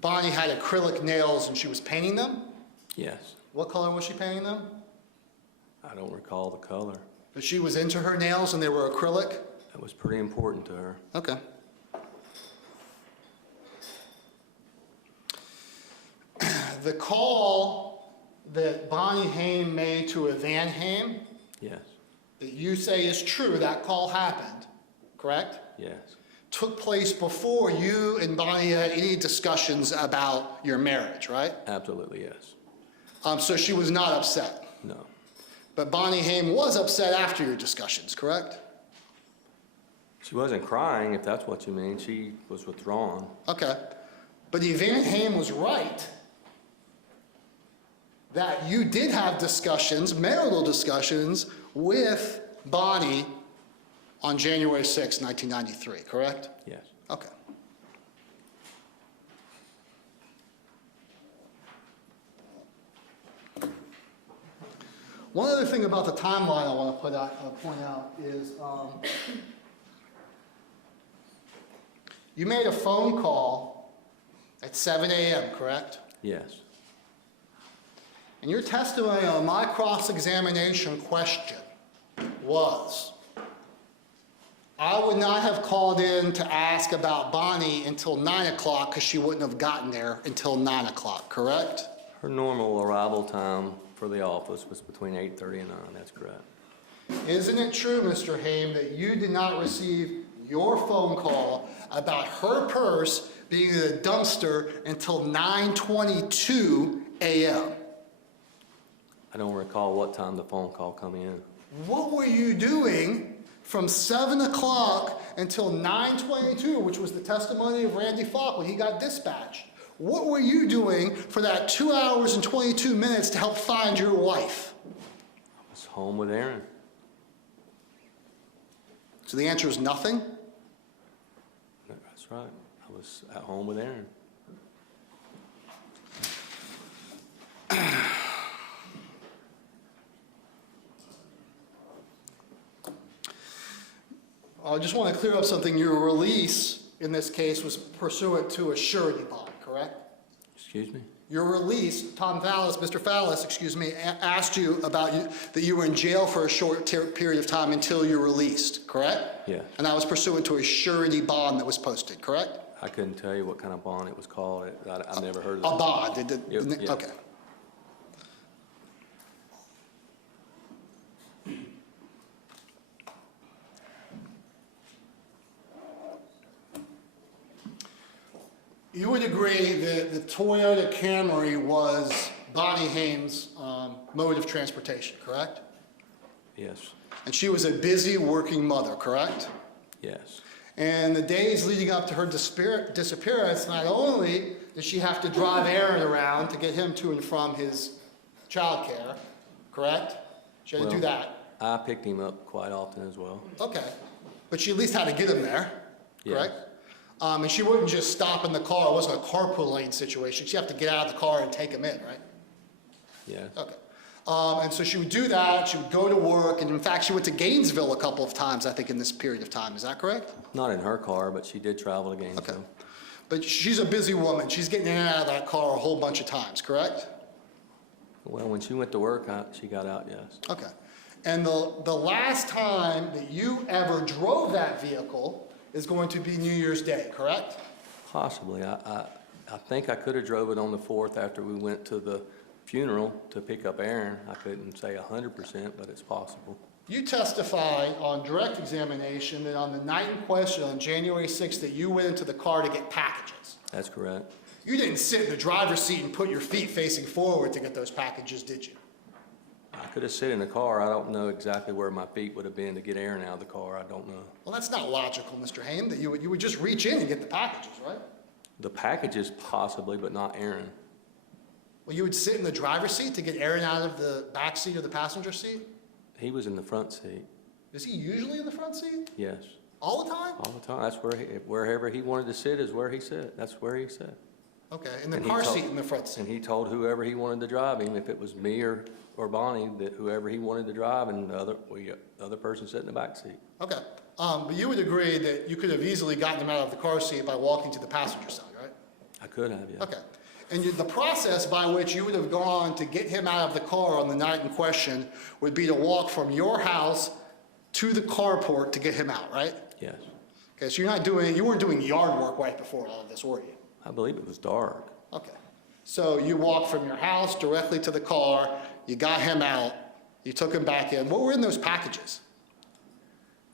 Bonnie had acrylic nails and she was painting them? Yes. What color was she painting them? I don't recall the color. But she was into her nails and they were acrylic? That was pretty important to her. Okay. The call that Bonnie Haim made to a Van Haim, Yes. that you say is true, that call happened, correct? Yes. Took place before you and Bonnie had any discussions about your marriage, right? Absolutely, yes. So she was not upset. No. But Bonnie Haim was upset after your discussions, correct? She wasn't crying, if that's what you mean. She was withdrawn. Okay. But Van Haim was right that you did have discussions, marital discussions, with Bonnie on January 6, 1993, correct? Yes. Okay. One other thing about the timeline I want to point out is you made a phone call at 7 a.m., correct? Yes. And your testimony on my cross-examination question was, I would not have called in to ask about Bonnie until 9 o'clock because she wouldn't have gotten there until 9 o'clock, correct? Her normal arrival time for the office was between 8:30 and 9, that's correct. Isn't it true, Mr. Haim, that you did not receive your phone call about her purse being in a dumpster until 9:22 a.m.? I don't recall what time the phone call come in. What were you doing from 7 o'clock until 9:22, which was the testimony of Randy Falk when he got dispatched? What were you doing for that 2 hours and 22 minutes to help find your wife? I was home with Aaron. So the answer is nothing? That's right. I was at home with Aaron. I just want to clear up something. Your release in this case was pursuant to a surety bond, correct? Excuse me? Your release, Mr. Fallis, asked you about that you were in jail for a short period of time until you're released, correct? Yes. And that was pursuant to a surety bond that was posted, correct? I couldn't tell you what kind of bond it was called. I've never heard of A it. bond. Yep, yeah. Okay. You would agree that the Toyota Camry was Bonnie Haim's mode of transportation, correct? Yes. And she was a busy working mother, correct? Yes. And the days leading up to her disappearance, not only did she have to drive Aaron around to get him to and from his childcare, correct? She had to do that. I picked him up quite often as well. Okay. But she at least had to get him there, Yes. correct? And she wouldn't just stop in the car. It wasn't a carpooling situation. She'd have to get out of the car and take him in, right? Yes. Okay. And so she would do that. She would go to work. And in fact, she went to Gainesville a couple of times, I think, in this period of time. Is that correct? Not in her car, but she did travel to Gainesville. Okay. But she's a busy woman. She's getting in and out of that car a whole bunch of times, correct? Well, when she went to work, she got out, yes. Okay. And the last time that you ever drove that vehicle is going to be New Year's Day, correct? Possibly. I think I could have drove it on the 4th after we went to the funeral to pick up Aaron. I couldn't say 100%, but it's possible. You testify on direct examination that on the night in question, on January 6th, that you went into the car to get packages. That's correct. You didn't sit in the driver's seat and put your feet facing forward to get those packages, did you? I could have sit in the car. I don't know exactly where my feet would have been to get Aaron out of the car. I don't know. Well, that's not logical, Mr. Haim, that you would just reach in and get the packages, right? The packages possibly, but not Aaron. Well, you would sit in the driver's seat to get Aaron out of the back seat or the passenger seat? He was in the front seat. Is he usually in the front seat? Yes. All the time? All the time. That's wherever he wanted to sit is where he sat. That's where he sat. Okay, in the And he car told- seat in the front seat? And he told whoever he wanted to drive him, if it was me or Bonnie, that whoever he wanted to drive, and the other person sat in the back seat. Okay, but you would agree that you could have easily gotten him out of the car seat by walking to the passenger side, right? I could have, yeah. Okay, and the process by which you would have gone to get him out of the car on the night in question would be to walk from your house to the carport to get him out, right? Yes. Okay, so you weren't doing yard work right before all of this, were you? I believe it was dark. Okay, so you walked from your house directly to the car, you got him out, you took him back in. What were in those packages?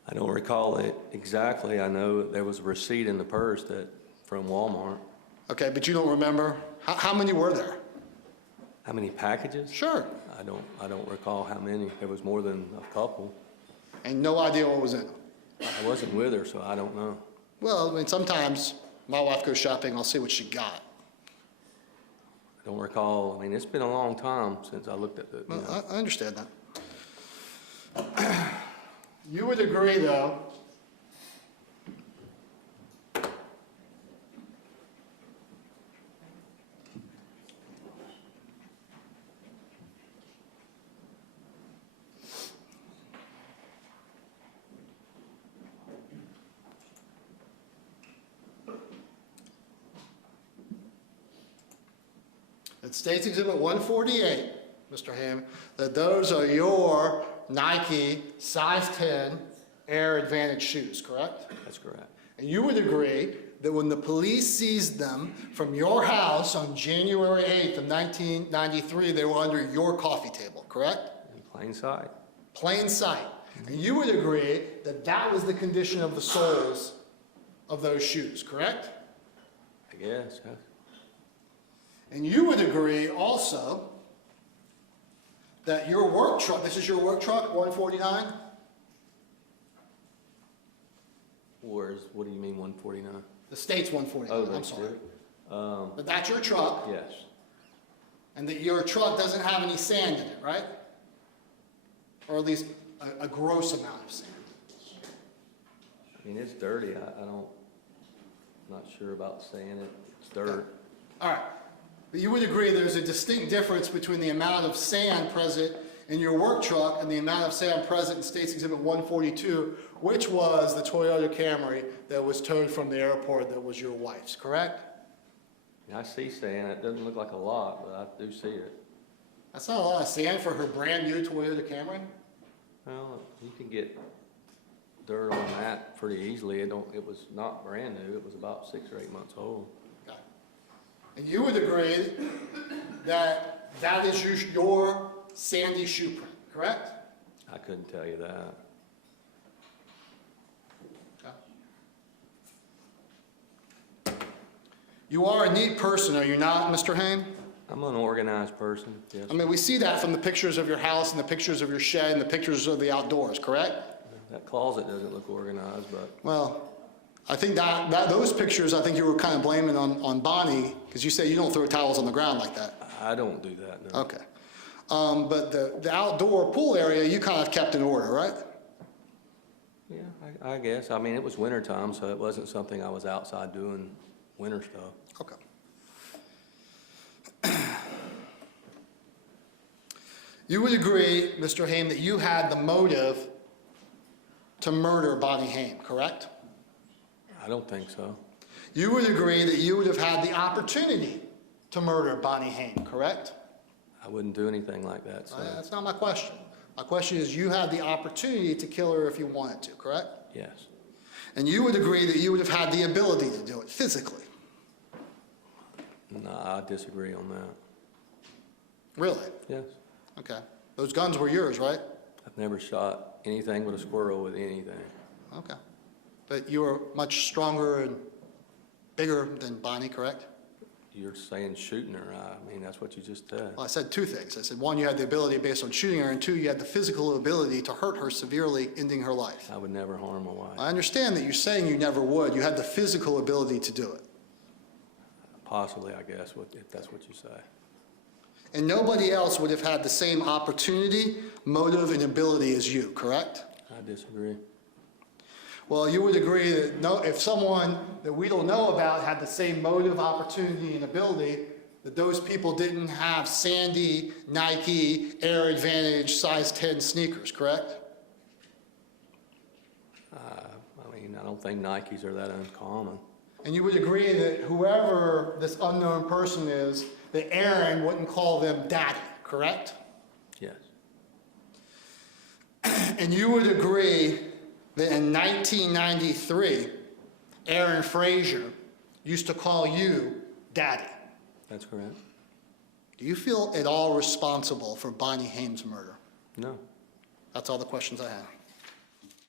I don't recall it exactly. I know there was a receipt in the purse from Walmart. Okay, but you don't remember? How many were there? How many packages? Sure. I don't recall how many. There was more than a couple. And no idea what was in them? I wasn't with her, so I don't know. Well, I mean, sometimes my wife goes shopping, I'll see what she got. I don't recall. I mean, it's been a long time since I looked at the. Well, I understand that. You would agree, though, it states Exhibit 148, Mr. Haim, that those are your Nike size 10 Air Advantage shoes, correct? That's correct. And you would agree that when the police seized them from your house on January 8th of 1993, they were under your coffee table, correct? In plain sight. Plain sight. And you would agree that that was the condition of the soles of those shoes, correct? I guess. Huh? And you would agree also that your work truck, this is your work truck, 149? What do you mean 149? The state's 149, I'm sorry. But that's your truck, Yes. and that your truck doesn't have any sand in it, right? Or at least a gross amount of sand. I mean, it's dirty. I'm not sure about saying it. It's dirt. All right. But you would agree there's a distinct difference between the amount of sand present in your work truck and the amount of sand present in State's Exhibit 142, which was the Toyota Camry that was towed from the airport that was your wife's, correct? I see sand. It doesn't look like a lot, but I do see it. That's not a lot of sand for her brand new Toyota Camry. Well, you can get dirt on that pretty easily. It was not brand new. It was about 6 or 8 months old. Okay. And you would agree that that is your sandy shoe print, correct? I couldn't tell you that. Okay. You are a neat person, are you not, Mr. Haim? I'm an organized person, yes. I mean, we see that from the pictures of your house and the pictures of your shed and the pictures of the outdoors, correct? That closet doesn't look organized, but Well, I think those pictures, I think you were kind of blaming on Bonnie, because you say you don't throw towels on the ground like that. I don't do that, no. Okay. But the outdoor pool area, you kind of kept in order, right? Yeah, I guess. I mean, it was winter time, so it wasn't something I was outside doing winter stuff. Okay. You would agree, Mr. Haim, that you had the motive to murder Bonnie Haim, correct? I don't think so. You would agree that you would have had the opportunity to murder Bonnie Haim, correct? I wouldn't do anything like that, so That's not my question. My question is, you had the opportunity to kill her if you wanted to, correct? yes. And you would agree that you would have had the ability to do it physically. No, I disagree on that. Really? Yes. Okay. Those guns were yours, right? I've never shot anything with a squirrel with anything. Okay. But you were much stronger and bigger than Bonnie, correct? You're saying shooting her. I mean, that's what you just said. Well, I said two things. I said, one, you had the ability based on shooting her, and two, you had the physical ability to hurt her severely, ending her life. I would never harm my wife. I understand that you're saying you never would. You had the physical ability to do it. Possibly, I guess, if that's what you say. And nobody else would have had the same opportunity, motive, and ability as you, correct? I disagree. Well, you would agree that if someone that we don't know about had the same motive, opportunity, and ability, that those people didn't have sandy, Nike, Air Advantage, size 10 sneakers, correct? I mean, I don't think Nikes are that uncommon. And you would agree that whoever this unknown person is, that Aaron wouldn't call them daddy, correct? Yes. And you would agree that in 1993, Aaron Frazier used to call you daddy. That's correct. Do you feel at all responsible for Bonnie Haim's murder? No. That's all the questions I have.